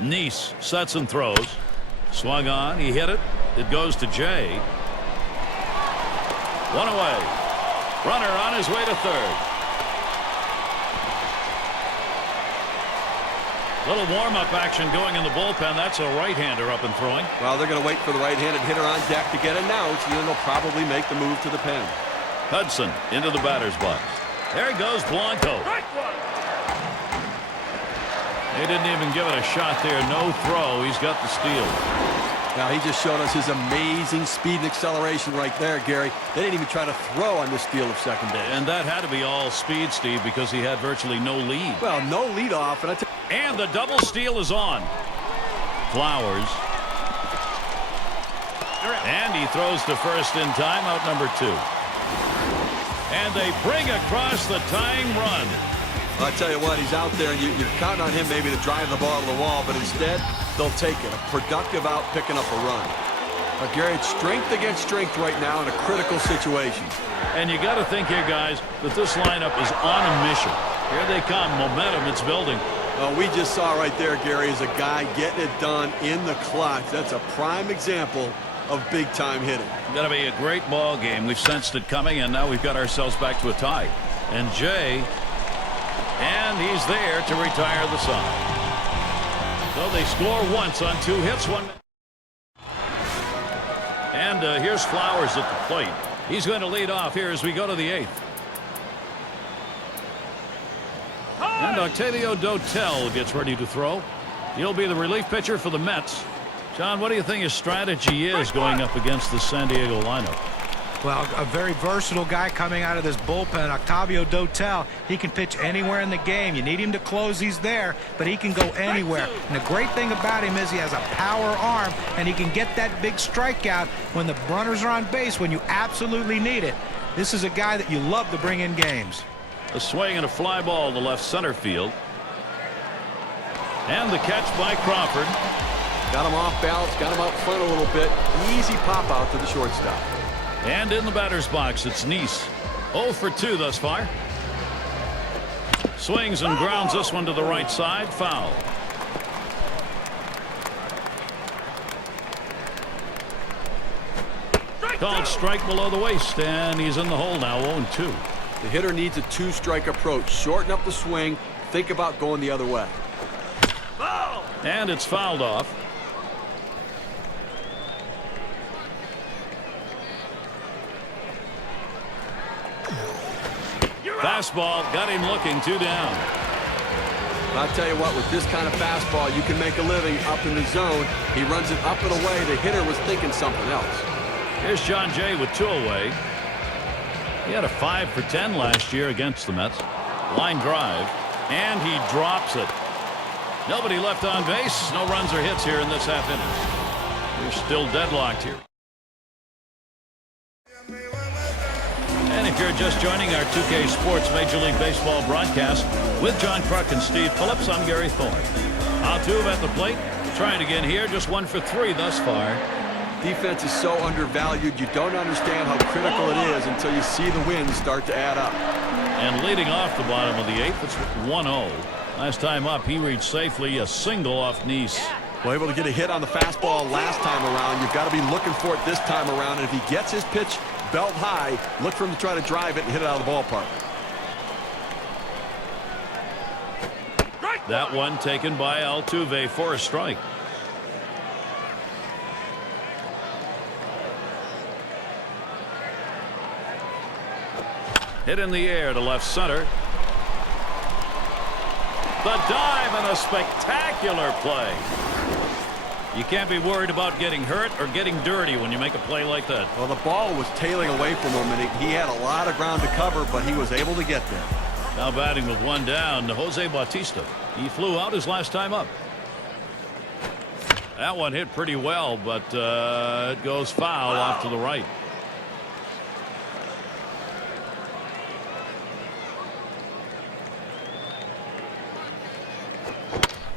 Nice sets and throws. Swung on. He hit it. It goes to Jay. One away. Runner on his way to third. Little warm-up action going in the bullpen. That's a right-hander up and throwing. Well, they're going to wait for the right-handed hitter on deck to get an out, and then they'll probably make the move to the pen. Hudson into the batter's box. There goes Blanco. They didn't even give it a shot there. No throw. He's got the steal. Now, he just showed us his amazing speed and acceleration right there, Gary. They didn't even try to throw on this steal of second base. And that had to be all speed, Steve, because he had virtually no lead. Well, no lead off, and the double steal is on. Flowers. And he throws to first in time, out number 2. And they bring across the tying run. I'll tell you what, he's out there, and you're counting on him maybe to drive the ball to the wall, but instead, they'll take it. A productive out, picking up a run. But Gary, it's strength against strength right now in a critical situation. And you got to think here, guys, that this lineup is on a mission. Here they come. Momentum, it's building. We just saw right there, Gary, is a guy getting it done in the clutch. That's a prime example of big-time hitting. Going to be a great ball game. We've sensed it coming, and now we've got ourselves back to a tie. And Jay, and he's there to retire the side. So they score once on 2 hits. And here's Flowers at the plate. He's going to lead off here as we go to the 8th. And Octavio Dotel gets ready to throw. He'll be the relief pitcher for the Mets. John, what do you think his strategy is going up against the San Diego lineup? Well, a very versatile guy coming out of this bullpen, Octavio Dotel. He can pitch anywhere in the game. You need him to close, he's there, but he can go anywhere. And the great thing about him is he has a power arm, and he can get that big strikeout when the runners are on base when you absolutely need it. This is a guy that you love to bring in games. A swing and a fly ball to left center field. And the catch by Crawford. Got him off balance, got him out front a little bit. Easy pop out to the shortstop. And in the batter's box, it's Nice. 0 for 2 thus far. Swings and grounds this one to the right side. Foul. Called strike below the waist, and he's in the hole now, 0-2. The hitter needs a two-strike approach. Shorten up the swing. Think about going the other way. And it's fouled off. Fastball got him looking, 2 down. I'll tell you what, with this kind of fastball, you can make a living up in the zone. He runs it up and away. The hitter was thinking something else. Here's John Jay with 2 away. He had a 5 for 10 last year against the Mets. Line drive, and he drops it. Nobody left on base. No runs or hits here in this half inning. We're still deadlocked here. And if you're just joining our 2K Sports Major League Baseball broadcast with John Kruk and Steve Phillips, I'm Gary Thorne. Altuve at the plate, trying again here, just 1 for 3 thus far. Defense is so undervalued, you don't understand how critical it is until you see the wins start to add up. And leading off the bottom of the 8th, it's 1-0. Last time up, he reached safely a single off Nice. Well, able to get a hit on the fastball last time around. You've got to be looking for it this time around. And if he gets his pitch belt high, look for him to try to drive it and hit it out of the ballpark. That one taken by Altuve for a strike. Hit in the air to left center. The dive and a spectacular play. You can't be worried about getting hurt or getting dirty when you make a play like that. Well, the ball was tailing away from him, and he had a lot of ground to cover, but he was able to get there. Now batting with 1 down, Jose Bautista. He flew out his last time up. That one hit pretty well, but it goes foul off to the right.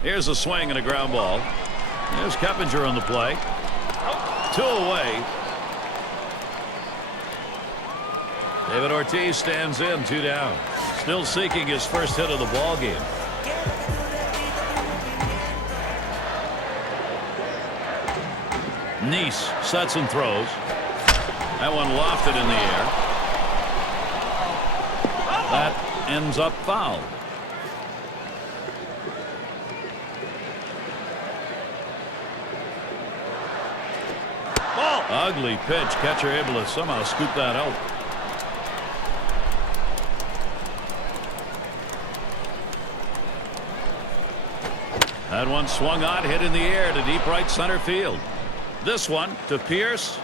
Here's a swing and a ground ball. There's Keppinger on the play. 2 away. David Ortiz stands in, 2 down. Still seeking his first hit of the ball game. Nice sets and throws. That one lofted in the air. That ends up foul. Ugly pitch. Catcher able to somehow scoop that out. That one swung on, hit in the air to deep right center field. This one to Pierce.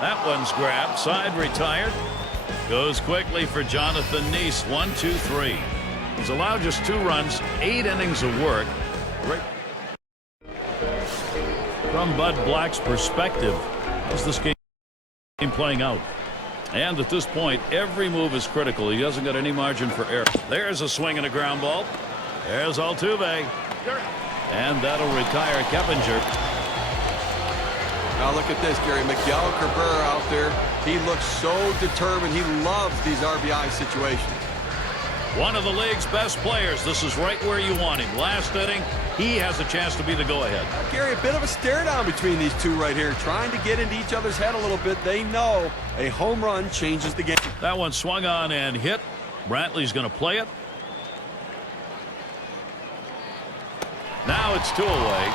That one's grabbed. Side retired. Goes quickly for Jonathan Nice. 1, 2, 3. He's allowed just 2 runs, 8 innings of work. Great. From Bud Black's perspective, how's this game playing out? And at this point, every move is critical. He hasn't got any margin for error. There's a swing and a ground ball. There's Altuve. And that'll retire Keppinger. Now look at this, Gary. Miguel Cabrera out there. He looks so determined. He loves these RBI situations. One of the league's best players. This is right where you want him. Last inning, he has a chance to be the go-ahead. Gary, a bit of a stare down between these two right here, trying to get into each other's head a little bit. They know a home run changes the game. That one swung on and hit. Brantley's going to play it. Now it's 2 away.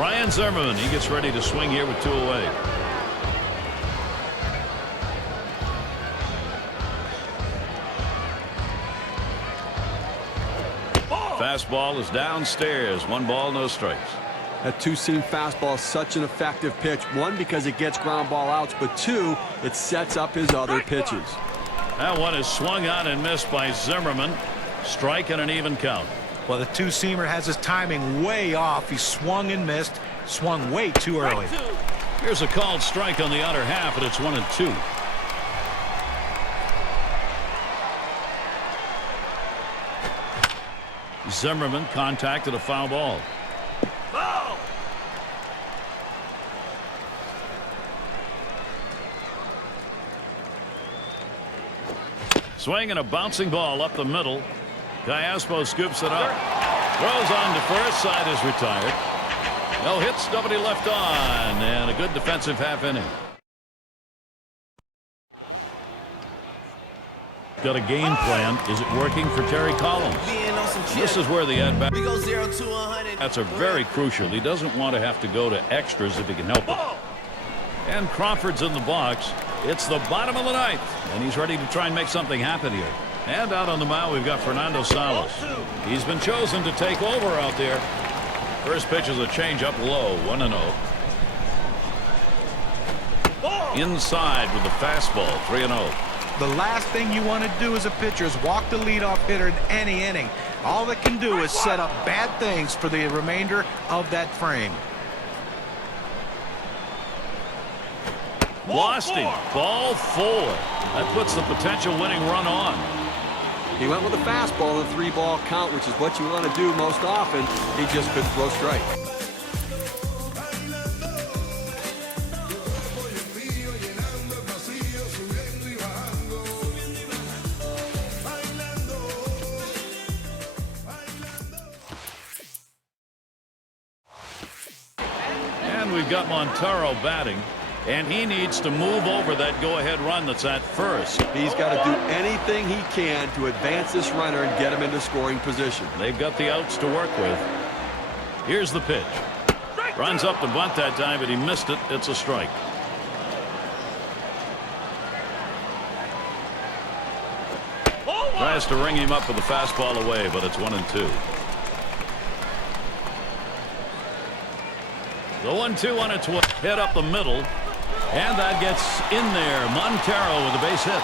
Ryan Zimmerman, he gets ready to swing here with 2 away. Fastball is downstairs. 1 ball, no strikes. That 2-seam fastball is such an effective pitch. 1, because it gets ground ball outs, but 2, it sets up his other pitches. That one is swung on and missed by Zimmerman. Strike and an even count. Well, the 2-seamer has his timing way off. He swung and missed. Swung way too early. Here's a called strike on the outer half, and it's 1 and 2. Zimmerman contacted a foul ball. Ball. Swinging a bouncing ball up the middle. Callaspo scoops it up. Throws on to first. Side is retired. No hits, nobody left on, and a good defensive half inning. Got a game plan. Is it working for Terry Collins? This is where the at-bat. We go 0 to 100. That's a very crucial. He doesn't want to have to go to extras if he can help it. And Crawford's in the box. It's the bottom of the ninth, and he's ready to try and make something happen here. And out on the mound, we've got Fernando Salas. He's been chosen to take over out there. First pitch is a changeup low, 1-0. Inside with the fastball, 3-0. The last thing you want to do as a pitcher is walk the leadoff hitter in any inning. All they can do is set up bad things for the remainder of that frame. Lost him. Ball 4. That puts the potential winning run on. He went with a fastball in a 3-ball count, which is what you want to do most often. He just couldn't throw strike. And we've got Montero batting. And he needs to move over that go-ahead run that's at first. He's got to do anything he can to advance this runner and get him into scoring position. They've got the outs to work with. Here's the pitch. Runs up the bunt that time, but he missed it. It's a strike. Tries to ring him up with the fastball away, but it's 1-2. The 1-2 on its way. Hit up the middle. And that gets in there. Montero with a base hit.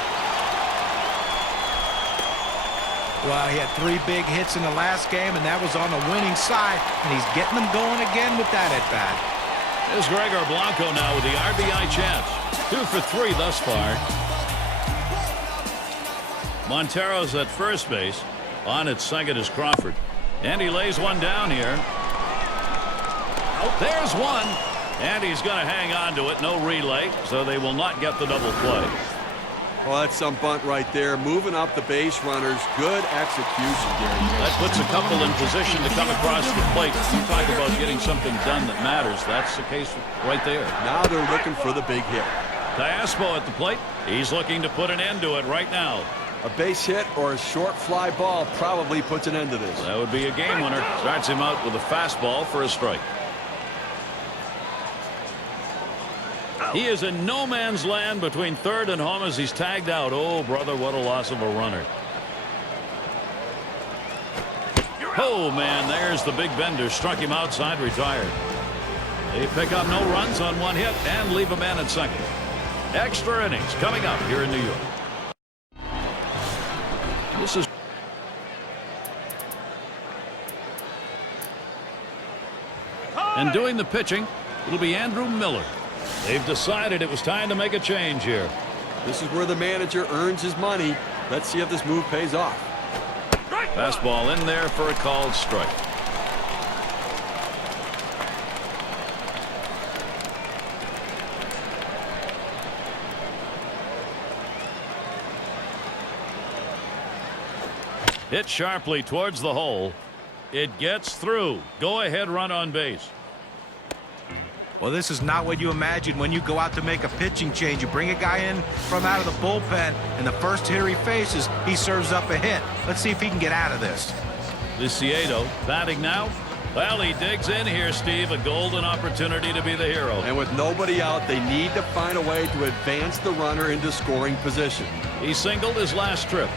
Well, he had 3 big hits in the last game, and that was on the winning side, and he's getting them going again with that at-bat. There's Gregor Blanco now with the RBI chance. 2 for 3 thus far. Montero's at first base. On at second is Crawford. And he lays one down here. Oh, there's one. And he's going to hang on to it. No relay, so they will not get the double play. Well, that's some bunt right there. Moving up the base runners. Good execution, Gary. That puts a couple in position to come across the plate. You talk about getting something done that matters. That's the case right there. Now they're looking for the big hit. Callaspo at the plate. He's looking to put an end to it right now. A base hit or a short fly ball probably puts an end to this. That would be a game winner. Starts him out with a fastball for a strike. He is in no man's land between third and home as he's tagged out. Oh, brother, what a loss of a runner. Oh, man, there's the big bender. Struck him outside, retired. They pick up no runs on one hit and leave a man at second. Extra innings coming up here in New York. This is and doing the pitching, it'll be Andrew Miller. They've decided it was time to make a change here. This is where the manager earns his money. Let's see if this move pays off. Fastball in there for a called strike. Hit sharply towards the hole. It gets through. Go ahead run on base. Well, this is not what you imagine when you go out to make a pitching change. You bring a guy in from out of the bullpen, and the first hitter he faces, he serves up a hit. Let's see if he can get out of this. Lucieto batting now. Well, he digs in here, Steve. A golden opportunity to be the hero. And with nobody out, they need to find a way to advance the runner into scoring position. He singled his last trip.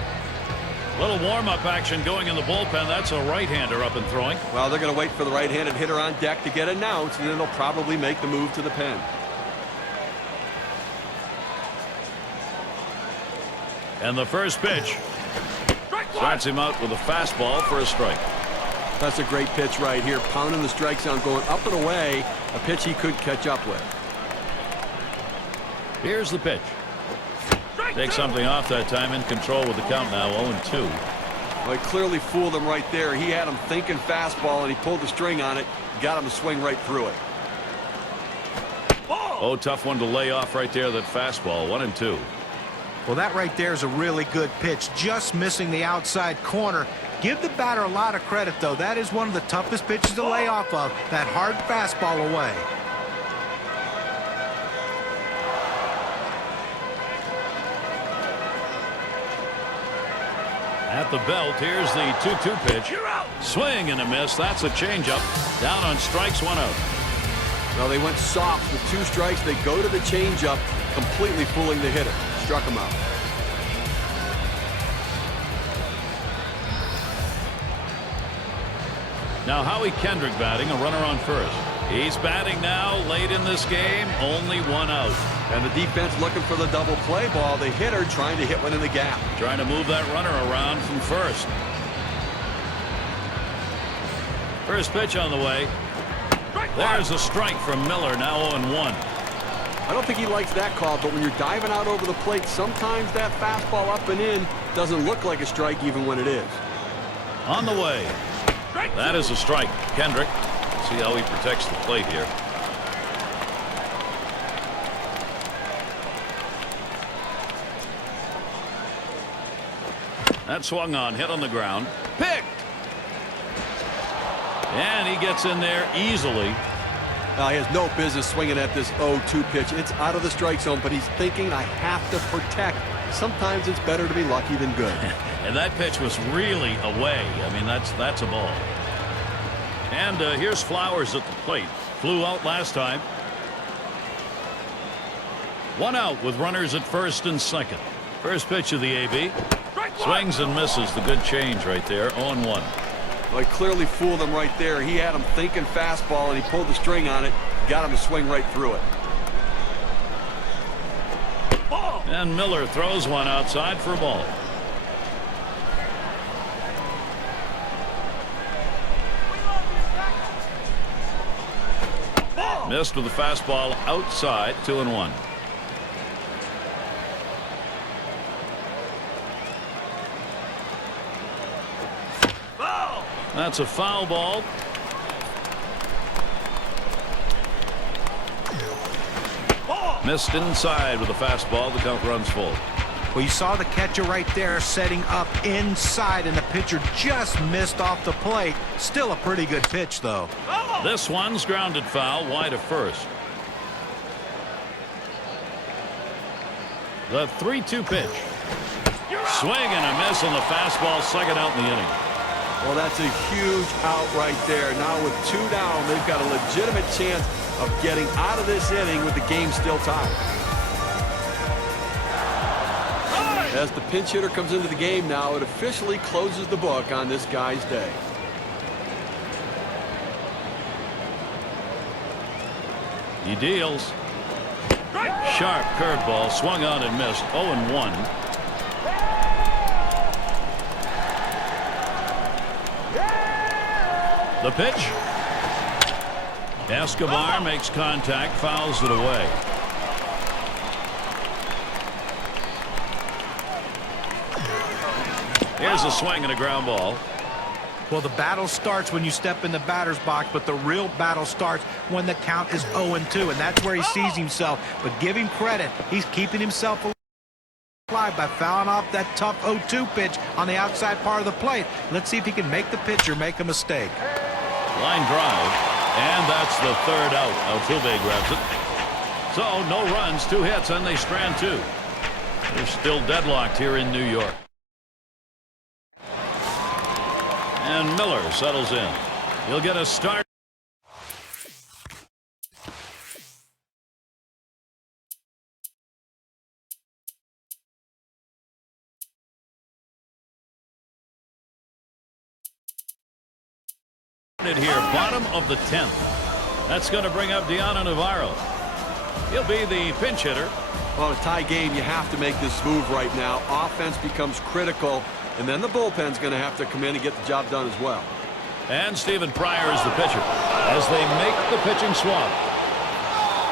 Little warm-up action going in the bullpen. That's a right-hander up and throwing. Well, they're going to wait for the right-handed hitter on deck to get announced, and then they'll probably make the move to the pen. And the first pitch starts him out with a fastball for a strike. That's a great pitch right here. Pounding the strike zone, going up and away. A pitch he couldn't catch up with. Here's the pitch. Take something off that time. In control with the count now, 0-2. Well, he clearly fooled him right there. He had him thinking fastball, and he pulled the string on it, got him to swing right through it. Oh, tough one to lay off right there, that fastball. 1-2. Well, that right there is a really good pitch, just missing the outside corner. Give the batter a lot of credit, though. That is one of the toughest pitches to lay off of, that hard fastball away. At the belt, here's the 2-2 pitch. Swing and a miss. That's a changeup. Down on strikes, 1 out. Well, they went soft with 2 strikes. They go to the changeup, completely fooling the hitter. Struck him out. Now Howie Kendrick batting, a runner on first. He's batting now late in this game, only 1 out. And the defense looking for the double play ball. The hitter trying to hit one in the gap. Trying to move that runner around from first. First pitch on the way. There's a strike from Miller, now 0-1. I don't think he likes that call, but when you're diving out over the plate, sometimes that fastball up and in doesn't look like a strike even when it is. On the way. That is a strike. Kendrick. See how he protects the plate here. That swung on, hit on the ground. Picked! And he gets in there easily. He has no business swinging at this 0-2 pitch. It's out of the strike zone, but he's thinking, I have to protect. Sometimes it's better to be lucky than good. And that pitch was really away. I mean, that's a ball. And here's Flowers at the plate. Flew out last time. 1 out with runners at first and second. First pitch of the AB. Swings and misses. The good change right there. 0-1. Well, he clearly fooled him right there. He had him thinking fastball, and he pulled the string on it. Got him to swing right through it. And Miller throws one outside for a ball. Missed with the fastball outside. 2-1. That's a foul ball. Missed inside with a fastball. The count runs full. Well, you saw the catcher right there setting up inside, and the pitcher just missed off the plate. Still a pretty good pitch, though. This one's grounded foul, wide of first. The 3-2 pitch. Swing and a miss on the fastball, second out in the inning. Well, that's a huge out right there. Now with 2 down, they've got a legitimate chance of getting out of this inning with the game still tied. As the pinch hitter comes into the game now, it officially closes the book on this guy's day. He deals. Sharp curveball, swung on and missed. 0-1. The pitch. Escobar makes contact, fouls it away. Here's a swing and a ground ball. Well, the battle starts when you step in the batter's box, but the real battle starts when the count is 0-2, and that's where he sees himself. But give him credit. He's keeping himself alive by fouling off that tough 0-2 pitch on the outside part of the plate. Let's see if he can make the pitcher make a mistake. Line drive, and that's the third out. Altuve grabs it. So no runs, 2 hits, and they strand 2. They're still deadlocked here in New York. And Miller settles in. He'll get a start. Here, bottom of the 10th. That's going to bring up Deanna Navarro. He'll be the pinch hitter. Well, a tie game, you have to make this move right now. Offense becomes critical, and then the bullpen's going to have to come in and get the job done as well. And Stephen Pryor is the pitcher as they make the pitching swap.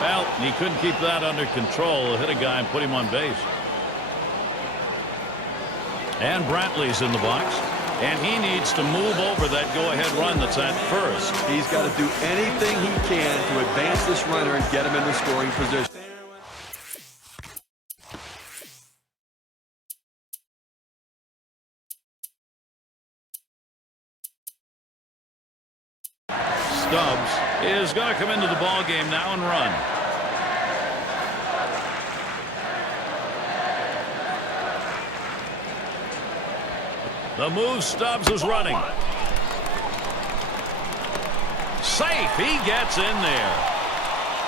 Well, he couldn't keep that under control. Hit a guy and put him on base. And Brantley's in the box. And he needs to move over that go-ahead run that's at first. He's got to do anything he can to advance this runner and get him in the scoring position. Stubbs is going to come into the ball game now and run. The move, Stubbs is running. Safe, he gets in there.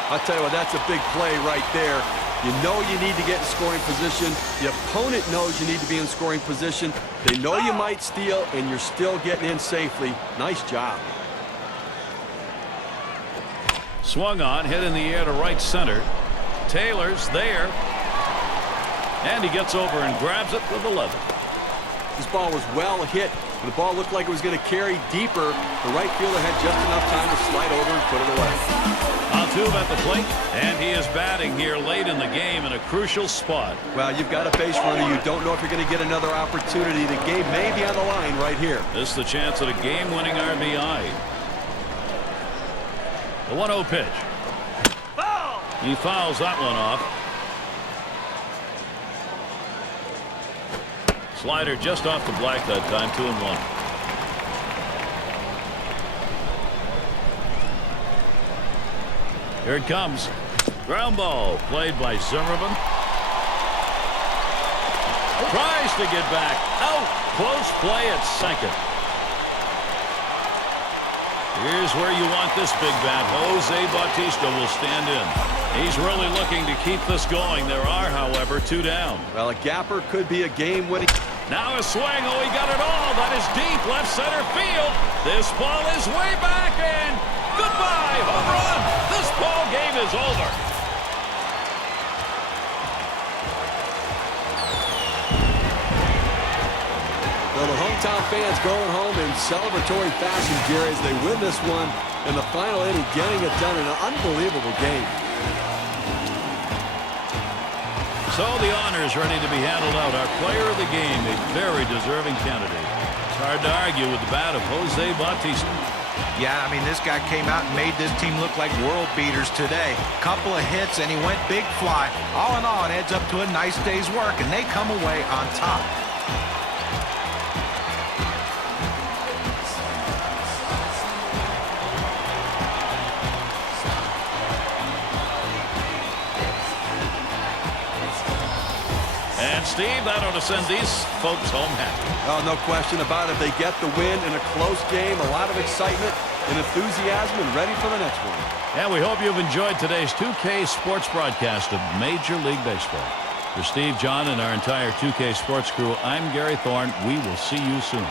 I'll tell you what, that's a big play right there. You know you need to get in scoring position. The opponent knows you need to be in scoring position. They know you might steal, and you're still getting in safely. Nice job. Swung on, hit in the air to right center. Taylor's there. And he gets over and grabs it with 11. This ball was well hit. The ball looked like it was going to carry deeper. The right fielder had just enough time to slide over and put it away. Altuve at the plate, and he is batting here late in the game in a crucial spot. Well, you've got a base runner. You don't know if you're going to get another opportunity. The game may be on the line right here. This is the chance at a game-winning RBI. The 1-0 pitch. Foul! He fouls that one off. Slider just off the black that time, 2-1. Here it comes. Ground ball played by Zimmerman. Tries to get back. Out. Close play at second. Here's where you want this big bat. Jose Bautista will stand in. He's really looking to keep this going. There are, however, 2 down. Well, a gapper could be a game-winning. Now a swing. Oh, he got it all. That is deep left center field. This ball is way back, and goodbye, home run. This ball game is over. Well, the hometown fans going home in celebratory fashion, Jerry, as they win this one in the final inning, getting it done in an unbelievable game. So the honor is ready to be handled out. Our player of the game, a very deserving candidate. It's hard to argue with the bat of Jose Bautista. Yeah, I mean, this guy came out and made this team look like world beaters today. Couple of hits, and he went big fly. All in all, it adds up to a nice day's work, and they come away on top. And Steve, that ought to send these folks home happy. Oh, no question about it. They get the win in a close game, a lot of excitement and enthusiasm, and ready for the next one. And we hope you've enjoyed today's 2K Sports broadcast of Major League Baseball. For Steve, John, and our entire 2K Sports crew, I'm Gary Thorne. We will see you soon.